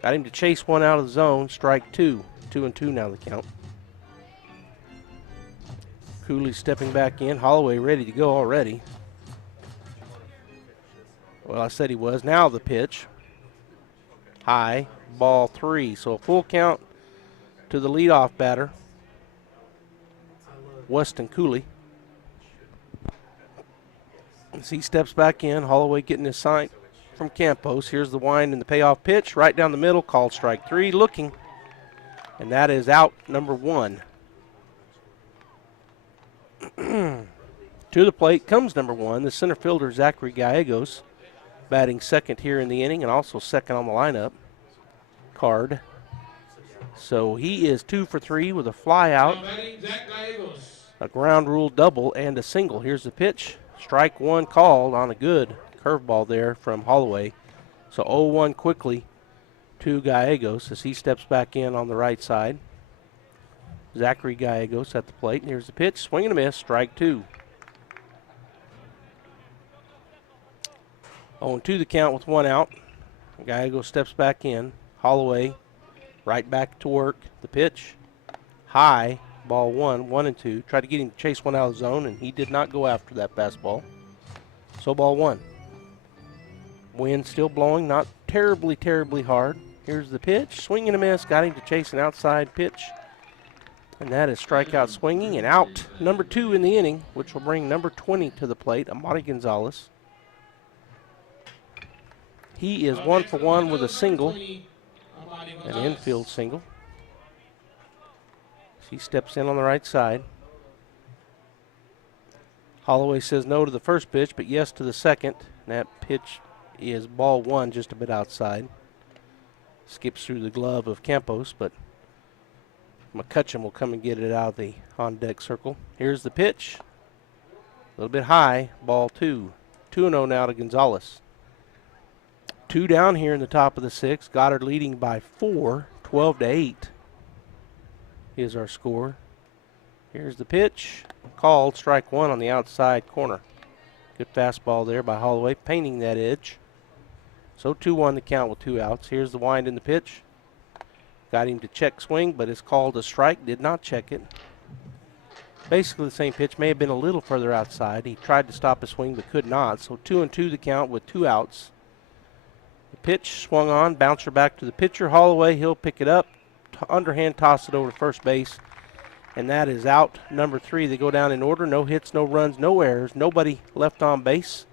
Got him to chase one out of the zone. Strike 2. 2-2 now the count. Cooley stepping back in. Holloway ready to go already. Well, I said he was. Now the pitch. High. Ball 3. So a full count to the leadoff batter, Weston Cooley. As he steps back in, Holloway getting his sign from Campos. Here's the wind and the payoff pitch. Right down the middle, called strike 3. Looking. And that is out number 1. To the plate comes number 1, the center fielder, Zachary Gallegos, batting second here in the inning and also second on the lineup card. So he is 2 for 3 with a fly out, a ground rule double, and a single. Here's the pitch. Strike 1 called on a good curveball there from Holloway. So 0-1 quickly to Gallegos as he steps back in on the right side. Zachary Gallegos at the plate. And here's the pitch. Swing and a miss. Strike 2. 0-2 the count with 1 out. Gallegos steps back in. Holloway right back to work. The pitch. High. Ball 1. 1-2. Tried to get him to chase one out of the zone, and he did not go after that fastball. So ball 1. Wind still blowing. Not terribly, terribly hard. Here's the pitch. Swing and a miss. Got him to chase an outside pitch. And that is strikeout swinging and out. Number 2 in the inning, which will bring number 20 to the plate, Amari Gonzalez. He is 1 for 1 with a single, an infield single. He steps in on the right side. Holloway says no to the first pitch, but yes to the second. That pitch is ball one, just a bit outside. Skips through the glove of Campos, but McCutcheon will come and get it out of the on-deck circle. Here's the pitch. A little bit high, ball two. 2-0 now to Gonzalez. 2 down here in the top of the 6th. Goddard leading by 4, 12-8 is our score. Here's the pitch. Called, strike one on the outside corner. Good fastball there by Holloway, painting that edge. So 2-1 the count with 2 outs. Here's the wind in the pitch. Got him to check swing, but it's called a strike. Did not check it. Basically the same pitch. May have been a little further outside. He tried to stop his swing, but could not. So 2-2 the count with 2 outs. The pitch swung on. Bouncer back to the pitcher. Holloway, he'll pick it up. Underhand toss it over to first base. And that is out number 3. They go down in order. No hits, no runs, no errors. Nobody left on base.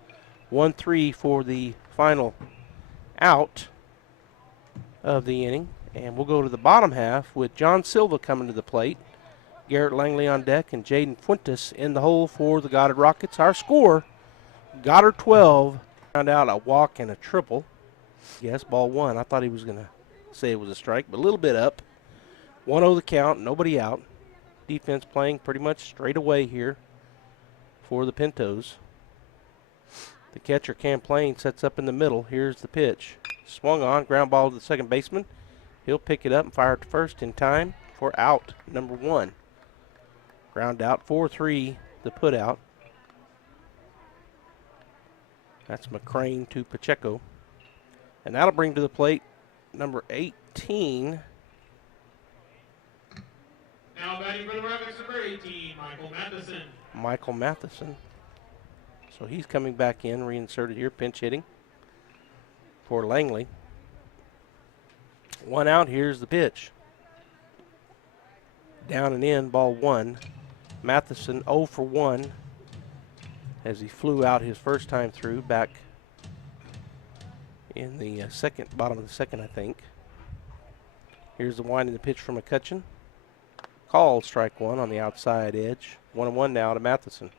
1-3 for the final out of the inning. And we'll go to the bottom half with John Silva coming to the plate. Garrett Langley on deck and Jaden Fuentes in the hole for the Goddard Rockets. Our score, Goddard 12. Found out a walk and a triple. Yes, ball one. I thought he was going to say it was a strike, but a little bit up. 1-0 the count, nobody out. Defense playing pretty much straight away here for the Pintos. The catcher, Cam Plain, sets up in the middle. Here's the pitch. Swung on, ground ball to the second baseman. He'll pick it up and fire it to first in time for out number 1. Ground out, 4-3, the put out. That's McCrane to Pacheco. And that'll bring to the plate number 18. Now batting for the Rockets, number 18, Michael Matheson. Michael Matheson. So he's coming back in, reinserted here, pinch hitting for Langley. 1 out, here's the pitch. Down and in, ball 1. Matheson 0 for 1 as he flew out his first time through, back in the bottom of the second, I think. Here's the wind in the pitch from McCutcheon. Called, strike one on the outside edge. 1-1 now to Matheson.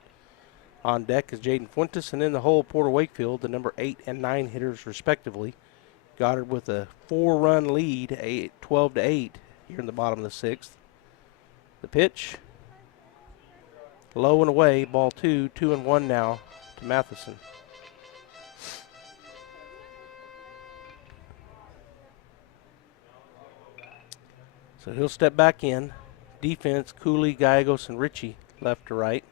On deck is Jaden Fuentes, and in the hole, Porter Wakefield, the number 8 and 9 hitters respectively. Goddard with a 4-run lead, 12-8 here in the bottom of the 6th. The pitch, low and away, ball 2, 2-1 now to Matheson. So he'll step back in. Defense, Cooley, Gallegos, and Ritchie left to right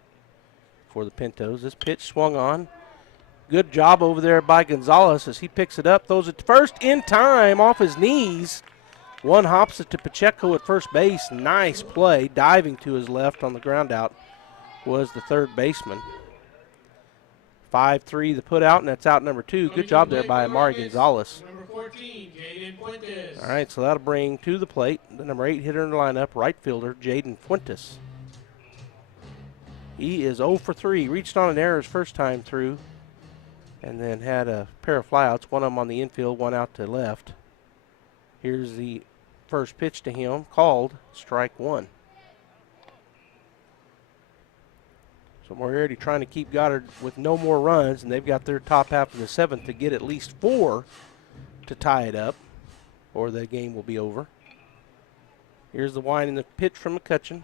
for the Pintos. This pitch swung on. Good job over there by Gonzalez as he picks it up. Throws it first in time off his knees. One hops it to Pacheco at first base. Nice play. Diving to his left on the ground out was the third baseman. 5-3 the put out, and that's out number 2. Good job there by Amari Gonzalez. Number 14, Jaden Fuentes. All right, so that'll bring to the plate the number 8 hitter in the lineup, right fielder Jaden Fuentes. He is 0 for 3. Reached on an error his first time through, and then had a pair of flyouts, one of them on the infield, one out to left. Here's the first pitch to him, called strike one. So Moriarty trying to keep Goddard with no more runs, and they've got their top half of the 7th to get at least 4 to tie it up, or the game will be over. Here's the wind in the pitch from McCutcheon.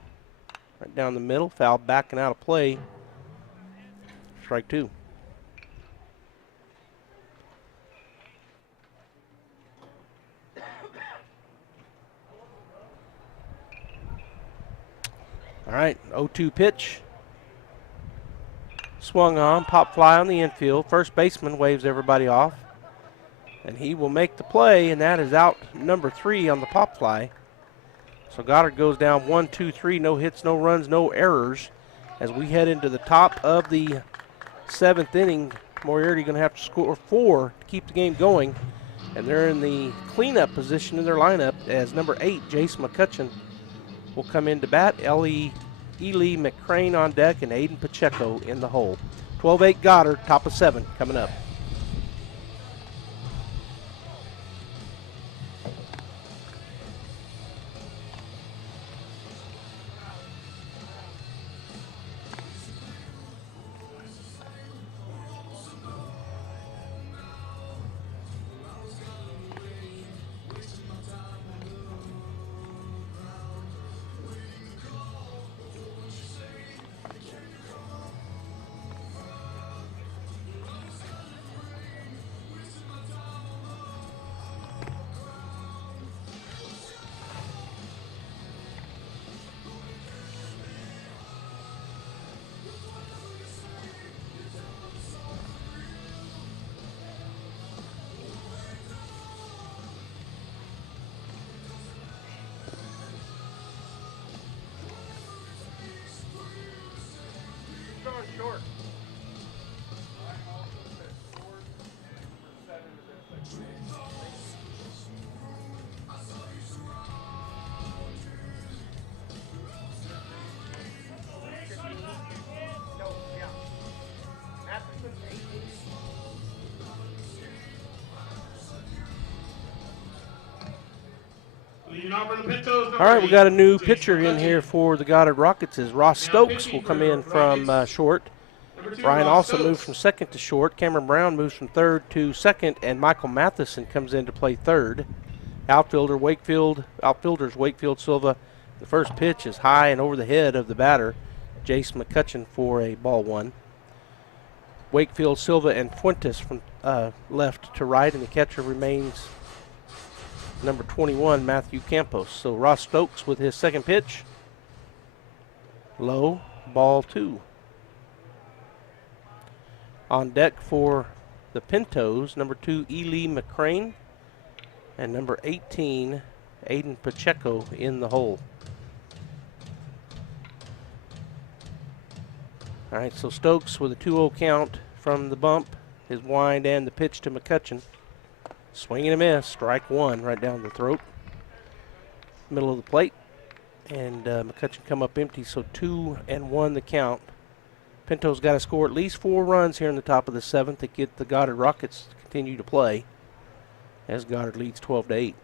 Right down the middle, foul backing out of play. Strike 2. All right, 0-2 pitch. Swung on, pop fly on the infield. First baseman waves everybody off. And he will make the play, and that is out number 3 on the pop fly. So Goddard goes down 1-2-3, no hits, no runs, no errors. As we head into the top of the 7th inning, Moriarty going to have to score 4 to keep the game going. And they're in the cleanup position in their lineup as number 8, Jace McCutcheon, will come in to bat. Ely McCrane on deck, and Aiden Pacheco in the hole. 12-8 Goddard, top of 7 coming up. All right, we got a new pitcher in here for the Goddard Rockets. Is Ross Stokes will come in from short. Brian also moves from second to short. Cameron Brown moves from third to second, and Michael Matheson comes in to play third. Outfielders Wakefield Silva. The first pitch is high and over the head of the batter, Jace McCutcheon, for a ball one. Wakefield, Silva, and Fuentes from left to right, and the catcher remains number 21, Matthew Campos. So Ross Stokes with his second pitch. Low, ball two. On deck for the Pintos, number 2, Ely McCrane, and number 18, Aiden Pacheco in the hole. All right, so Stokes with a 2-0 count from the bump, his wind and the pitch to McCutcheon. Swing and a miss, strike one right down the throat. Middle of the plate, and McCutcheon come up empty, so 2-1 the count. Pinto's got to score at least 4 runs here in the top of the 7th to get the Goddard Rockets to continue to play, as Goddard leads 12-8.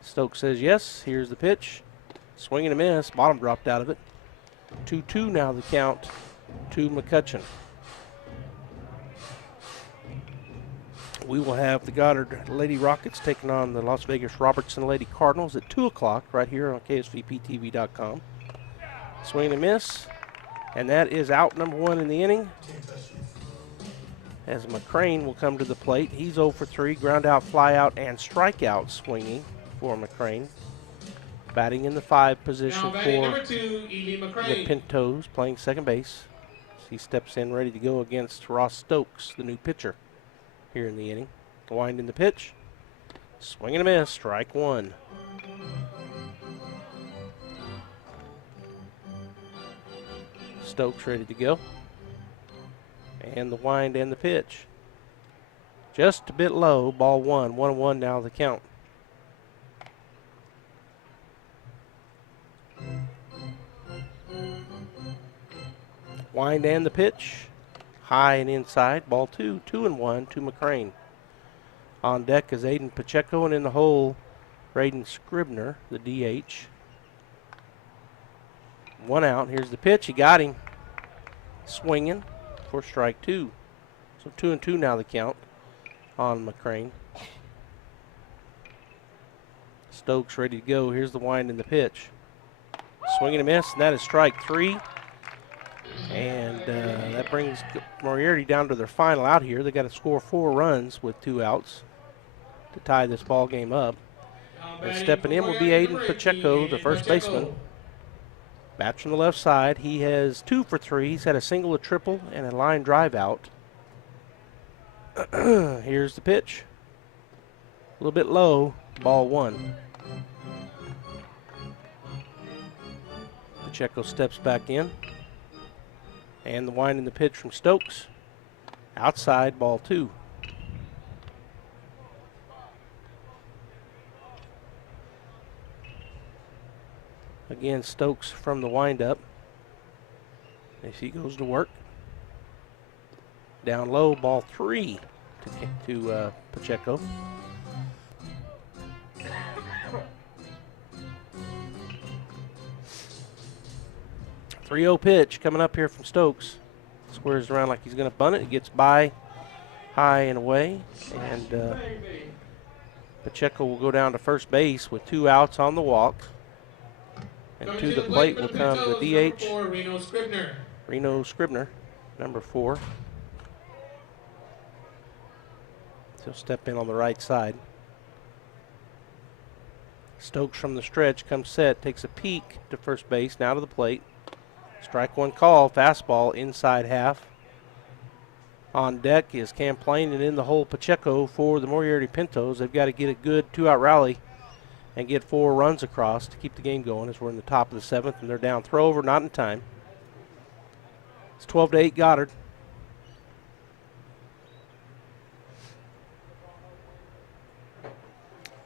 Stokes says yes. Here's the pitch. Swing and a miss. Bottom dropped out of it. 2-2 now the count to McCutcheon. We will have the Goddard Lady Rockets taking on the Las Vegas Robertson Lady Cardinals at 2 o'clock right here on KSVPTV.com. Swing and a miss. And that is out number 1 in the inning, as McCrane will come to the plate. He's 0 for 3, ground out, fly out, and strikeout swinging for McCrane. Batting in the 5 position for the Pintos, playing second base. He steps in ready to go against Ross Stokes, the new pitcher here in the inning. Wind in the pitch. Swing and a miss, strike one. Stokes ready to go. And the wind and the pitch. Just a bit low, ball one. 1-1 now the count. Wind and the pitch. High and inside, ball two. 2-1 to McCrane. On deck is Aiden Pacheco, and in the hole, Braden Scribner, the DH. 1 out. Here's the pitch. He got him. Swinging for strike 2. So 2-2 now the count on McCrane. Stokes ready to go. Here's the wind and the pitch. Swing and a miss, and that is strike 3. And that brings Moriarty down to their final out here. They got to score 4 runs with 2 outs to tie this ball game up. And stepping in will be Aiden Pacheco, the first baseman. Bats from the left side. He has 2 for 3. He's had a single, a triple, and a line drive out. Here's the pitch. A little bit low, ball 1. Pacheco steps back in. And the wind in the pitch from Stokes. Outside, ball 2. Again, Stokes from the windup. As he goes to work. Down low, ball 3 to Pacheco. .30 pitch coming up here from Stokes. Squares around like he's going to bunt it. It gets by, high and away. And Pacheco will go down to first base with 2 outs on the walk. And to the plate will come the DH, Reno Scribner, number 4. He'll step in on the right side. Stokes from the stretch comes set, takes a peek to first base, now to the plate. Strike 1 call, fastball inside half. On deck is Cam Plain, and in the hole Pacheco for the Moriarty Pintos. They've got to get a good 2-out rally and get 4 runs across to keep the game going as we're in the top of the 7th, and they're down. Throw over, not in time. It's 12-8 Goddard.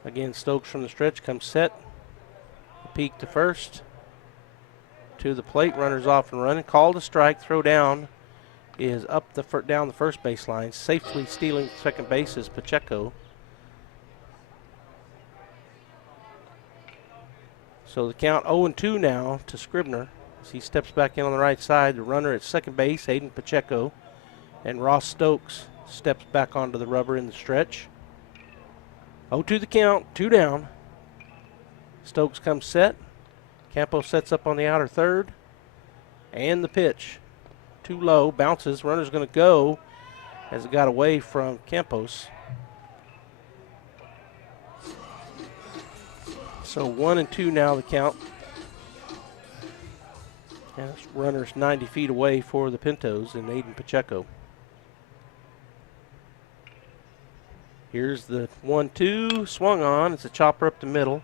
Again, Stokes from the stretch comes set. Peek to first. To the plate, runners off and running. Called a strike, throw down is up down the first baseline. Safely stealing second base is Pacheco. So the count 0-2 now to Scribner as he steps back in on the right side. The runner at second base, Hayden Pacheco, and Ross Stokes steps back onto the rubber in the stretch. 0-2 the count, 2 down. Stokes comes set. Campos sets up on the outer third. And the pitch. Too low, bounces. Runner's going to go as it got away from Campos. So 1-2 now the count. And this runner's 90 feet away for the Pintos and Aiden Pacheco. Here's the 1-2, swung on. It's a chopper up the middle.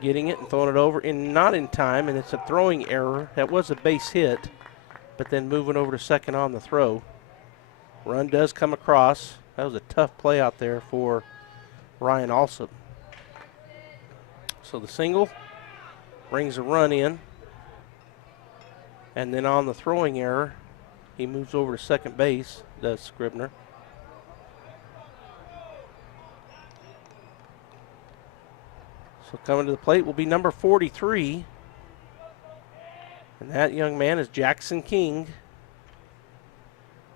Getting it and throwing it over, not in time, and it's a throwing error. That was a base hit, but then moving over to second on the throw. Run does come across. That was a tough play out there for Ryan Alsop. So the single brings a run in, and then on the throwing error, he moves over to second base, does Scribner. So coming to the plate will be number 43. And that young man is Jackson King.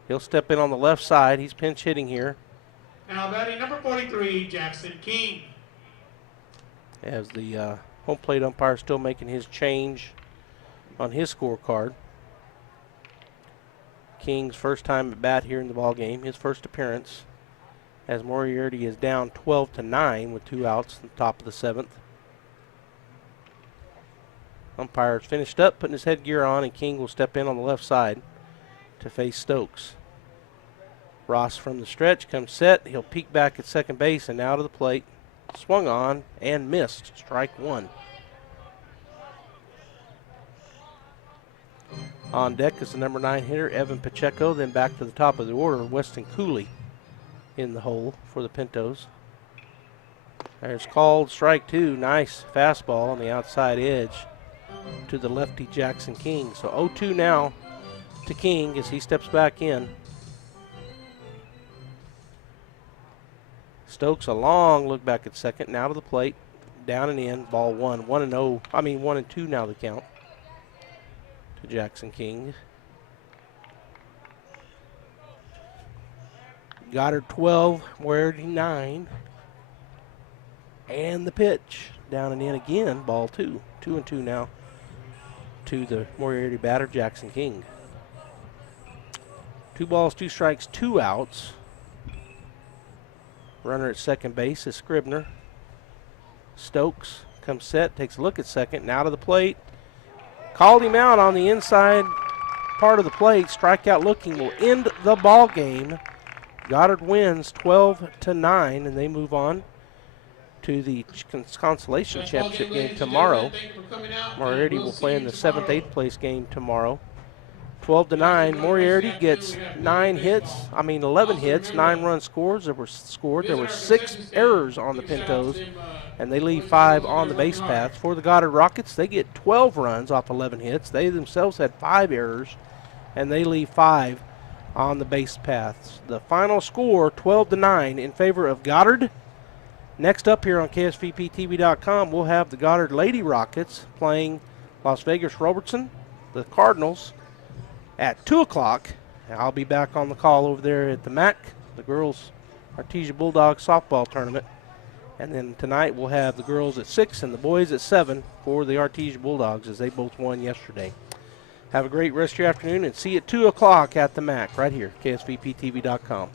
He'll step in on the left side. He's pinch hitting here. Now batting number 43, Jackson King. As the home plate umpire still making his change on his scorecard. King's first time at bat here in the ball game, his first appearance. As Moriarty is down 12-9 with 2 outs at the top of the 7th. Umpire's finished up, putting his headgear on, and King will step in on the left side to face Stokes. Ross from the stretch comes set. He'll peek back at second base and now to the plate. Swung on and missed. Strike 1. On deck is the number 9 hitter, Evan Pacheco. Then back to the top of the order, Weston Cooley in the hole for the Pintos. There's called strike 2. Nice fastball on the outside edge to the lefty Jackson King. So 0-2 now to King as he steps back in. Stokes a long look back at second. Now to the plate. Down and in. Ball 1. 1-2 now the count to Jackson King. Goddard 12, Moriarty 9. And the pitch. Down and in again. Ball 2. 2-2 now to the Moriarty batter, Jackson King. 2 balls, 2 strikes, 2 outs. Runner at second base is Scribner. Stokes comes set, takes a look at second. Now to the plate. Called him out on the inside part of the plate. Strikeout looking will end the ball game. Goddard wins 12-9, and they move on to the consolation championship game tomorrow. Moriarty will play in the 7th, 8th place game tomorrow. 12-9. Moriarty gets 11 hits, 9 runs scored. There were 6 errors on the Pintos, and they leave 5 on the base paths. For the Goddard Rockets, they get 12 runs off 11 hits. They themselves had 5 errors, and they leave 5 on the base paths. The final score, 12-9 in favor of Goddard. Next up here on KSVPTV.com, we'll have the Goddard Lady Rockets playing Las Vegas Robertson, the Cardinals, at 2 o'clock. I'll be back on the call over there at the MAC, the girls Artesia Bulldogs softball tournament. And then tonight we'll have the girls at 6 and the boys at 7 for the Artesia Bulldogs as they both won yesterday. Have a great rest of your afternoon and see you at 2 o'clock at the MAC right here, KSVPTV.com.